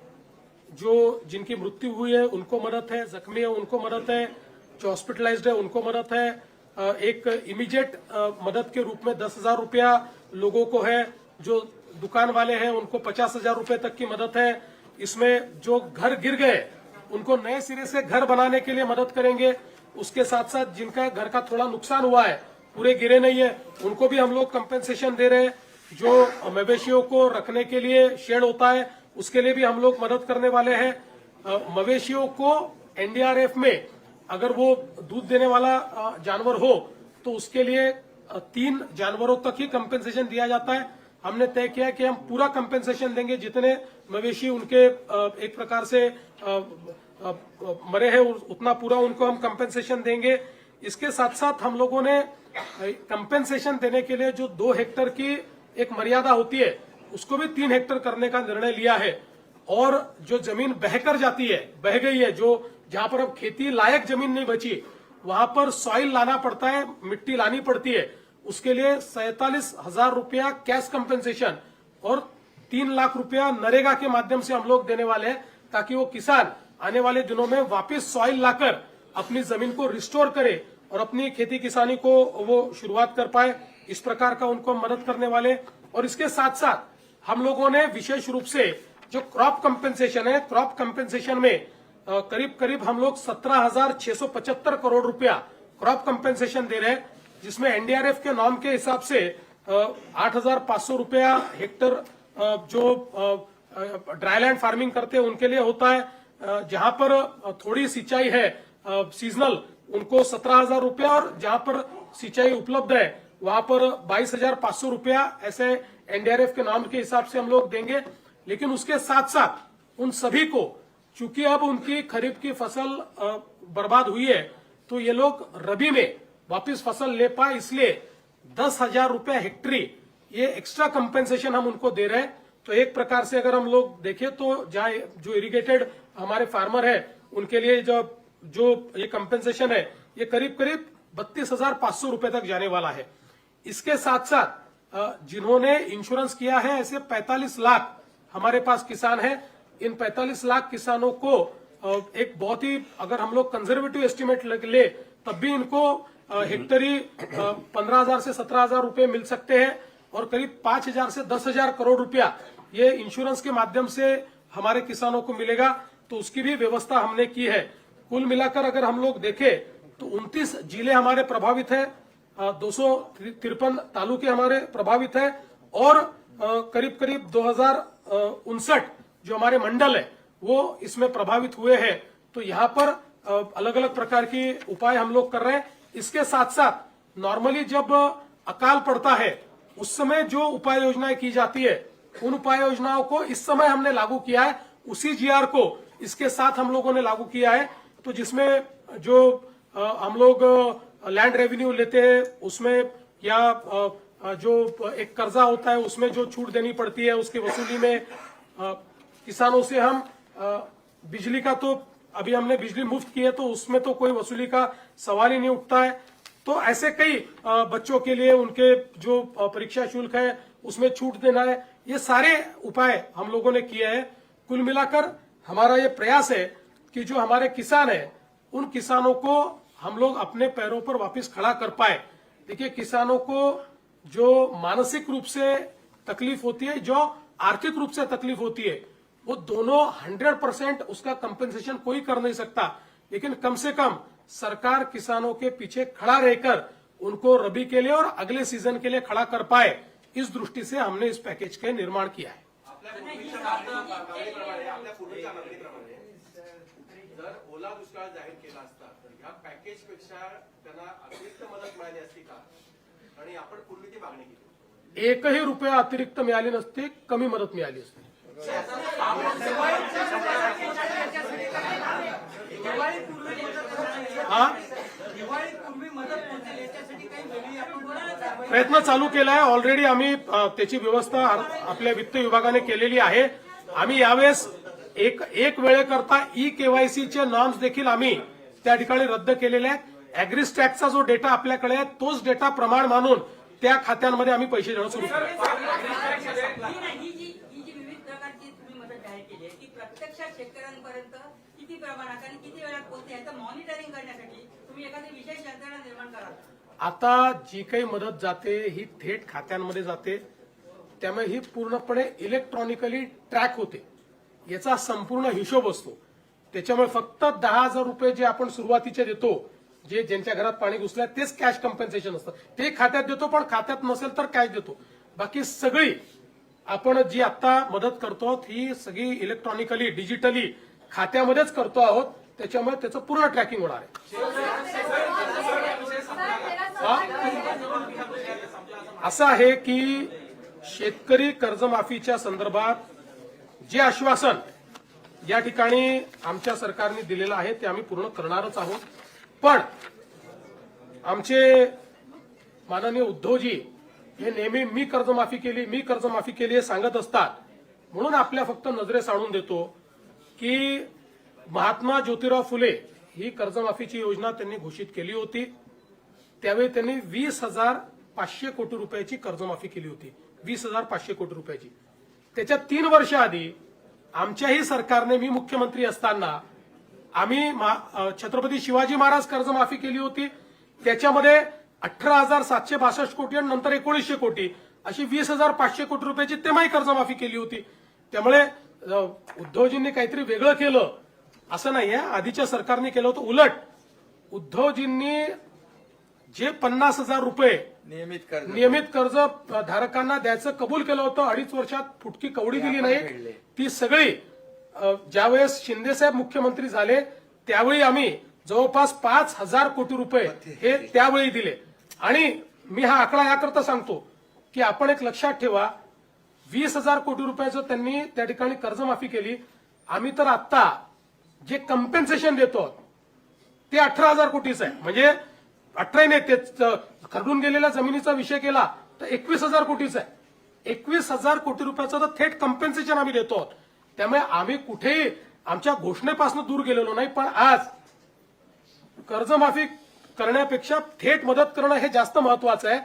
जो जिनकी मृत्यु हुई है उनको मदद है, जख्मी है उनको मदद है, जो हॉस्पिटलाइज्ड है उनको मदद है, एक इमीडिएट मदद के रूप में 10,000 रुपया लोगों को है, जो दुकान वाले हैं उनको 50,000 रुपए तक की मदद है. इसमें जो घर गिर गए उनको नए सिरे से घर बनाने के लिए मदद करेंगे. उसके साथ साथ जिनका घर का थोड़ा नुकसान हुआ है, पूरे गिरे नहीं है, उनको भी हम लोग कंपेंसेशन दे रहे हैं. जो मवेशियों को रखने के लिए शेड होता है उसके लिए भी हम लोग मदद करने वाले हैं. मवेशियों को एनडीआरएफ में अगर वो दूध देने वाला जानवर हो तो उसके लिए 3 जानवरों तक ही कंपेंसेशन दिया जाता है। हमने तय किया कि हम पूरा कंपेंसेशन देंगे, जितने मवेशी उनके एक प्रकार से मरे हैं उतना पूरा उनको हम कंपेंसेशन देंगे। इसके साथ साथ हम लोगों ने कंपेंसेशन देने के लिए जो 2 हेक्टेयर की एक मर्यादा होती है उसको भी 3 हेक्टेयर करने का निर्णय लिया है। और जो जमीन बहकर जाती है, बह गई है, जो जहां पर अब खेती लायक जमीन नहीं बची, वहां पर सॉइल लाना पड़ता है, मिट्टी लानी पड़ती है। उसके लिए 47,000 रुपया कैश कंपेंसेशन और 3 लाख रुपया नरेगा के माध्यम से हम लोग देने वाले हैं, ताकि वो किसान आने वाले दिनों में वापस सॉइल लाकर अपनी जमीन को रिस्टोर करे और अपनी खेती किसानी को वो शुरुआत कर पाए। इस प्रकार का उनको मदद करने वाले। और इसके साथ साथ हम लोगों ने विशेष रूप से जो क्रॉप कंपेंसेशन है, क्रॉप कंपेंसेशन में करीब करीब हम लोग 17,675 करोड़ रुपया क्रॉप कंपेंसेशन दे रहे हैं, जिसमें एनडीआरएफ के नॉर्म के हिसाब से 8,500 रुपया हेक्टर जो ड्राईलैंड फार्मिंग करते हैं उनके लिए होता है। जहां पर थोड़ी सिंचाई है सीजनल, उनको 17,000 रुपया, और जहां पर सिंचाई उपलब्ध है वहां पर 22,500 रुपया ऐसे एनडीआरएफ के नॉर्म के हिसाब से हम लोग देंगे। लेकिन उसके साथ साथ उन सभी को, चूंकि अब उनकी खरीफ की फसल बर्बाद हुई है, तो ये लोग रबी में वापस फसल ले पाए, इसलिए 10,000 रुपया हेक्टरी ये एक्स्ट्रा कंपेंसेशन हम उनको दे रहे हैं। तो एक प्रकार से अगर हम लोग देखें तो जहां जो इरिगेटेड हमारे फार्मर है उनके लिए जो ये कंपेंसेशन है ये करीब करीब 32,500 रुपए तक जाने वाला है। इसके साथ साथ जिन्होंने इंश्योरेंस किया है, ऐसे 45 लाख हमारे पास किसान हैं। इन 45 लाख किसानों को एक बहुत ही, अगर हम लोग कंजर्वेटिव एस्टिमेट ले तब भी इनको हेक्टरी 15,000 से 17,000 रुपए मिल सकते हैं, और करीब 5,000 से 10,000 करोड़ रुपया ये इंश्योरेंस के माध्यम से हमारे किसानों को मिलेगा। तो उसकी भी व्यवस्था हमने की है। कुल मिलाकर अगर हम लोग देखें तो 29 जिले हमारे प्रभावित है, 253 तालुके हमारे प्रभावित है, और करीब करीब 2059 जो हमारे मंडल है वो इसमें प्रभावित हुए हैं। तो यहाँ पर अलग अलग प्रकार की उपाय हम लोग कर रहे हैं। इसके साथ साथ नॉर्मली जब अकाल पड़ता है उस समय जो उपाय योजनाएं की जाती है, उन उपाय योजनाओं को इस समय हमने लागू किया है, उसी जीआर को इसके साथ हम लोगों ने लागू किया है। तो जिसमें जो हम लोग लैंड रेवेन्यू लेते हैं उसमें, या जो एक कर्जा होता है उसमें जो छूट देनी पड़ती है उसकी वसूली में, किसानों से हम बिजली का, तो अभी हमने बिजली मुफ्त की है तो उसमें तो कोई वसूली का सवाल ही नहीं उठता है। तो ऐसे कई बच्चों के लिए उनके जो परीक्षा शुल्क है उसमें छूट देना है, ये सारे उपाय हम लोगों ने किए हैं। कुल मिलाकर हमारा ये प्रयास है कि जो हमारे किसान हैं उन किसानों को हम लोग अपने पैरों पर वापस खड़ा कर पाए। देखिए, किसानों को जो मानसिक रूप से तकलीफ होती है, जो आर्थिक रूप से तकलीफ होती है, वो दोनों 100% उसका कंपेंसेशन कोई कर नहीं सकता। लेकिन कम से कम सरकार किसानों के पीछे खड़ा रहकर उनको रबी के लिए और अगले सीजन के लिए खड़ा कर पाए, इस दृष्टि से हमने इस पैकेज का निर्माण किया है। आपल्या पूर्वीच्या मागणीप्रमाणे जर ओला दुष्काळ जाहीर केला असता तर ह्या पॅकेजपेक्षा त्यांना अतिरिक्त मदत मिळाली असती का? आणि आपण पूर्वी ती मागणी केली, एकही रुपया अतिरिक्त मिळाली नसती, कमी मदत मिळाली असती। प्रयत्न चालू केला आहे ऑलरेडी। आम्ही त्याची व्यवस्था आपल्या वित्त विभागाने केलेली आहे। आम्ही यावेळेस एक वेळेकरता ई-केवायसीचे नॉर्म्स देखील आम्ही त्या ठिकाणी रद्द केलेले आहेत। ॲग्रिस्टॅटचा जो डेटा आपल्याकडे आहे तोच डेटा प्रमाण मानून त्या खात्यांमध्ये आम्ही पैसे देणं सुरू केलं। प्रत्यक्षात शेतकऱ्यांपर्यंत किती प्रमाणात आणि किती वेळात पोहोचते याचं मॉनिटरिंग करण्यासाठी तुम्ही एखादी विशेष यंत्रणा निर्माण करा। आता जी काही मदत जाते ही थेट खात्यांमध्ये जाते, त्यामुळे ही पूर्णपणे इलेक्ट्रॉनिकली ट्रॅक होते, याचा संपूर्ण हिशोब असतो। त्याच्यामुळे फक्त 10,000 रुपये जे आपण सुरुवातीचे देतो, जे ज्यांच्या घरात पाणी घुसलं तेच कॅश कंपेन्सेशन असतं, ते खात्यात देतो, पण खात्यात नसेल तर कॅश देतो। बाकी सगळी आपण जी आता मदत करतो आहोत ही सगळी इलेक्ट्रॉनिकली डिजिटली खात्यामध्येच करतो आहोत, त्याच्यामुळे त्याचं पूर्ण ट्रॅकिंग होणार आहे। असं आहे की शेतकरी कर्जमाफीच्या संदर्भात जे आश्वासन या ठिकाणी आमच्या सरकारने दिलेलं आहे ते आम्ही पूर्ण करणारच आहोत. पण आमचे माननीय उद्धवजी हे नेहमी मी कर्जमाफी केली हे सांगत असतात. म्हणून आपल्या फक्त नजरेस आणून देतो की महात्मा ज्योतिराव फुले ही कर्जमाफीची योजना त्यांनी घोषित केली होती. त्यावेळी त्यांनी 20,500 कोटी रुपयाची कर्जमाफी केली होती. 20,500 कोटी रुपयाची. त्याच्या 3 वर्ष आधी आमच्याही सरकारने, मी मुख्यमंत्री असताना आम्ही छत्रपती शिवाजी महाराज कर्जमाफी केली होती. त्याच्यामध्ये 18,762 कोटी आणि नंतर 1900 कोटी अशी 20,500 कोटी रुपयाची तेव्हाही कर्जमाफी केली होती. त्यामुळे उद्धवजींनी काहीतरी वेगळं केलं असं नाहीये. आधीच्या सरकारने केलं होतं. उलट उद्धवजींनी जे 50,000 रुपये नियमित कर्ज धारकांना द्यायचं कबूल केलं होतं, 2.5 वर्षात फुटकी कवडी दिली नाही. ती सगळी ज्यावेळेस शिंदेसाहेब मुख्यमंत्री झाले त्यावेळी आम्ही जवळपास 5,000 कोटी रुपये हे त्यावेळी दिले. आणि मी हा आकडा याकरता सांगतो की आपण एक लक्षात ठेवा, 20,000 कोटी रुपयाचं त्यांनी त्या ठिकाणी कर्जमाफी केली. आम्ही तर आता जे कम्पेन्सेशन देतो ते 18,000 कोटीचं आहे. म्हणजे 18 नाही, ते खरडून गेलेल्या जमिनीचा विषय केला तर 21,000 कोटीचा आहे. 21,000 कोटी रुपयाचं तर थेट कम्पेन्सेशन आम्ही देतो. त्यामुळे आम्ही कुठेही आमच्या घोषणेपासून दूर गेलेलो नाही. पण आज कर्जमाफी करण्यापेक्षा थेट मदत करणं हे जास्त महत्वाचं आहे.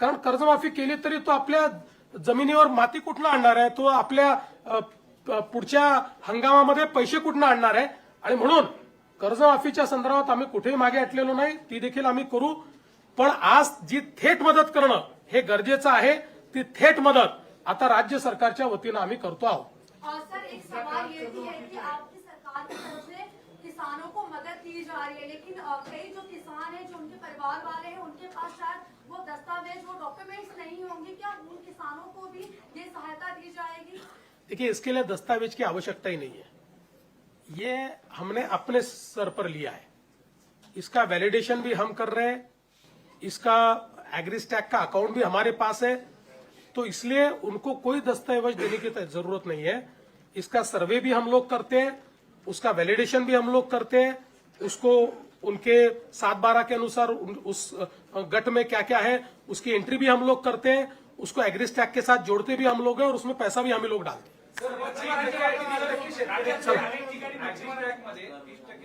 कारण कर्जमाफी केली तरी तो आपल्या जमिनीवर माती कुठनं आणणार आहे, तो आपल्या पुढच्या हंगामामध्ये पैसे कुठनं आणणार आहे. आणि म्हणून कर्जमाफीच्या संदर्भात आम्ही कुठेही मागे हटलेलो नाही. ती देखील आम्ही करू. पण आज जी थेट मदत करणं हे गरजेचं आहे, ती थेट मदत आता राज्य सरकारच्या वतीनं आम्ही करतो आहोत. और सर एक सवाल ये भी है कि आपकी सरकार की तरफ से किसानों को मदद दी जा रही है, लेकिन कई जो किसान हैं, जो उनके परिवार वाले हैं, उनके पास शायद वो दस्तावेज, वो डॉक्यूमेंट्स नहीं होंगे. क्या उन किसानों को भी ये सहायता दी जाएगी? देखिए, इसके लिए दस्तावेज की आवश्यकता ही नहीं है. ये हमने अपने सर पर लिया है. इसका वैलिडेशन भी हम कर रहे हैं. इसका एग्रीस्टैक का अकाउंट भी हमारे पास है. तो इसलिए उनको कोई दस्तावेज देने की जरूरत नहीं है. इसका सर्वे भी हम लोग करते हैं, उसका वैलिडेशन भी हम लोग करते हैं. उसको उनके 7/12 के अनुसार उस गट में क्या क्या है उसकी एंट्री भी हम लोग करते हैं. उसको एग्रीस्टैक के साथ जोड़ते भी हम लोग हैं और उसमें पैसा भी हम लोग डालते हैं.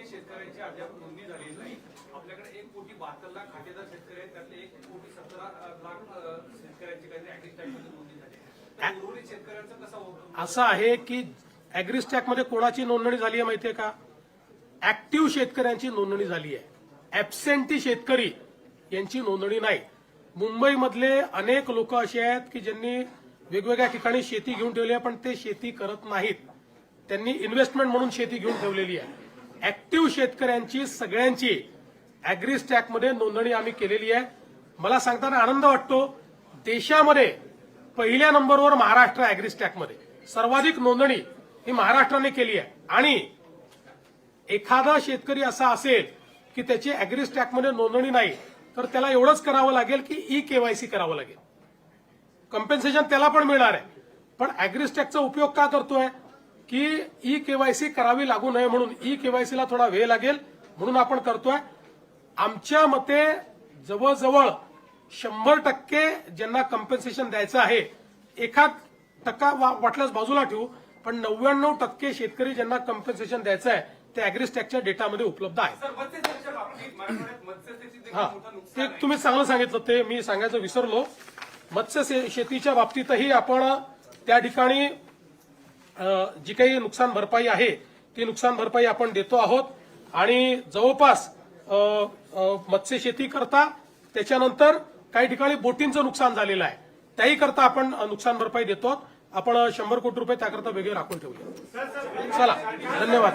शेतकऱ्यांची अद्याप नोंदणी झालेली नाही. आपल्याकडे 1,72,00,000 खातेदार शेतकरी आहेत. त्यातले 1,17,00,000 शेतकऱ्यांची काहीतरी ऍग्रीस्टॅकमध्ये नोंदणी झाली आहे. तर उर्वरित शेतकऱ्यांचं कसं होतं? असं आहे की ऍग्रीस्टॅकमध्ये कोणाची नोंदणी झाली आहे माहितीये का? ऍक्टिव्ह शेतकऱ्यांची नोंदणी झाली आहे. ऍबसेंटी शेतकरी यांची नोंदणी नाही. मुंबईमधले अनेक लोक असे आहेत की ज्यांनी वेगवेगळ्या ठिकाणी शेती घेऊन ठेवली आहे, पण ते शेती करत नाहीत. त्यांनी इन्व्हेस्टमेंट म्हणून शेती घेऊन ठेवलेली आहे. ऍक्टिव्ह शेतकऱ्यांची सगळ्यांची ऍग्रीस्टॅकमध्ये नोंदणी आम्ही केलेली आहे. मला सांगताना आनंद वाटतो, देशामध्ये पहिल्या नंबरवर महाराष्ट्र ऍग्रीस्टॅकमध्ये. सर्वाधिक नोंदणी ही महाराष्ट्राने केली आहे. आणि एखादा शेतकरी असा असेल की त्याची ऍग्रीस्टॅकमध्ये नोंदणी नाही, तर त्याला एवढंच करावं लागेल की ई-केवायसी करावं लागेल. कम्पेन्सेशन त्याला पण मिळणार आहे. पण ऍग्रीस्टॅकचा उपयोग का करतोय की ई-केवायसी करावी लागू नये म्हणून. ई-केवायसीला थोडा वेळ लागेल म्हणून आपण करतोय. आमच्या मते जवळजवळ 100% ज्यांना कम्पेन्सेशन द्यायचं आहे, 1% वाटल्यास बाजूला ठेवू, पण 99% शेतकरी ज्यांना कम्पेन्सेशन द्यायचं आहे ते ऍग्रीस्टॅकच्या डेटामध्ये उपलब्ध आहे. हा, ते तुम्ही चांगलं सांगितलं. ते मी सांगायचं विसरलो. मत्स्य शेतीच्या बाबतीतही आपण त्या ठिकाणी जी काही नुकसान भरपाई आहे ती नुकसान भरपाई आपण देतो आहोत. आणि जवळपास मत्स्य शेती करता, त्याच्यानंतर काही ठिकाणी बोटींचं नुकसान झालेलं आहे, त्याही करता आपण नुकसान भरपाई देतो. आपण 100 कोटी रुपये त्याकरता वेगळे राखून ठेवले. चला, धन्यवाद.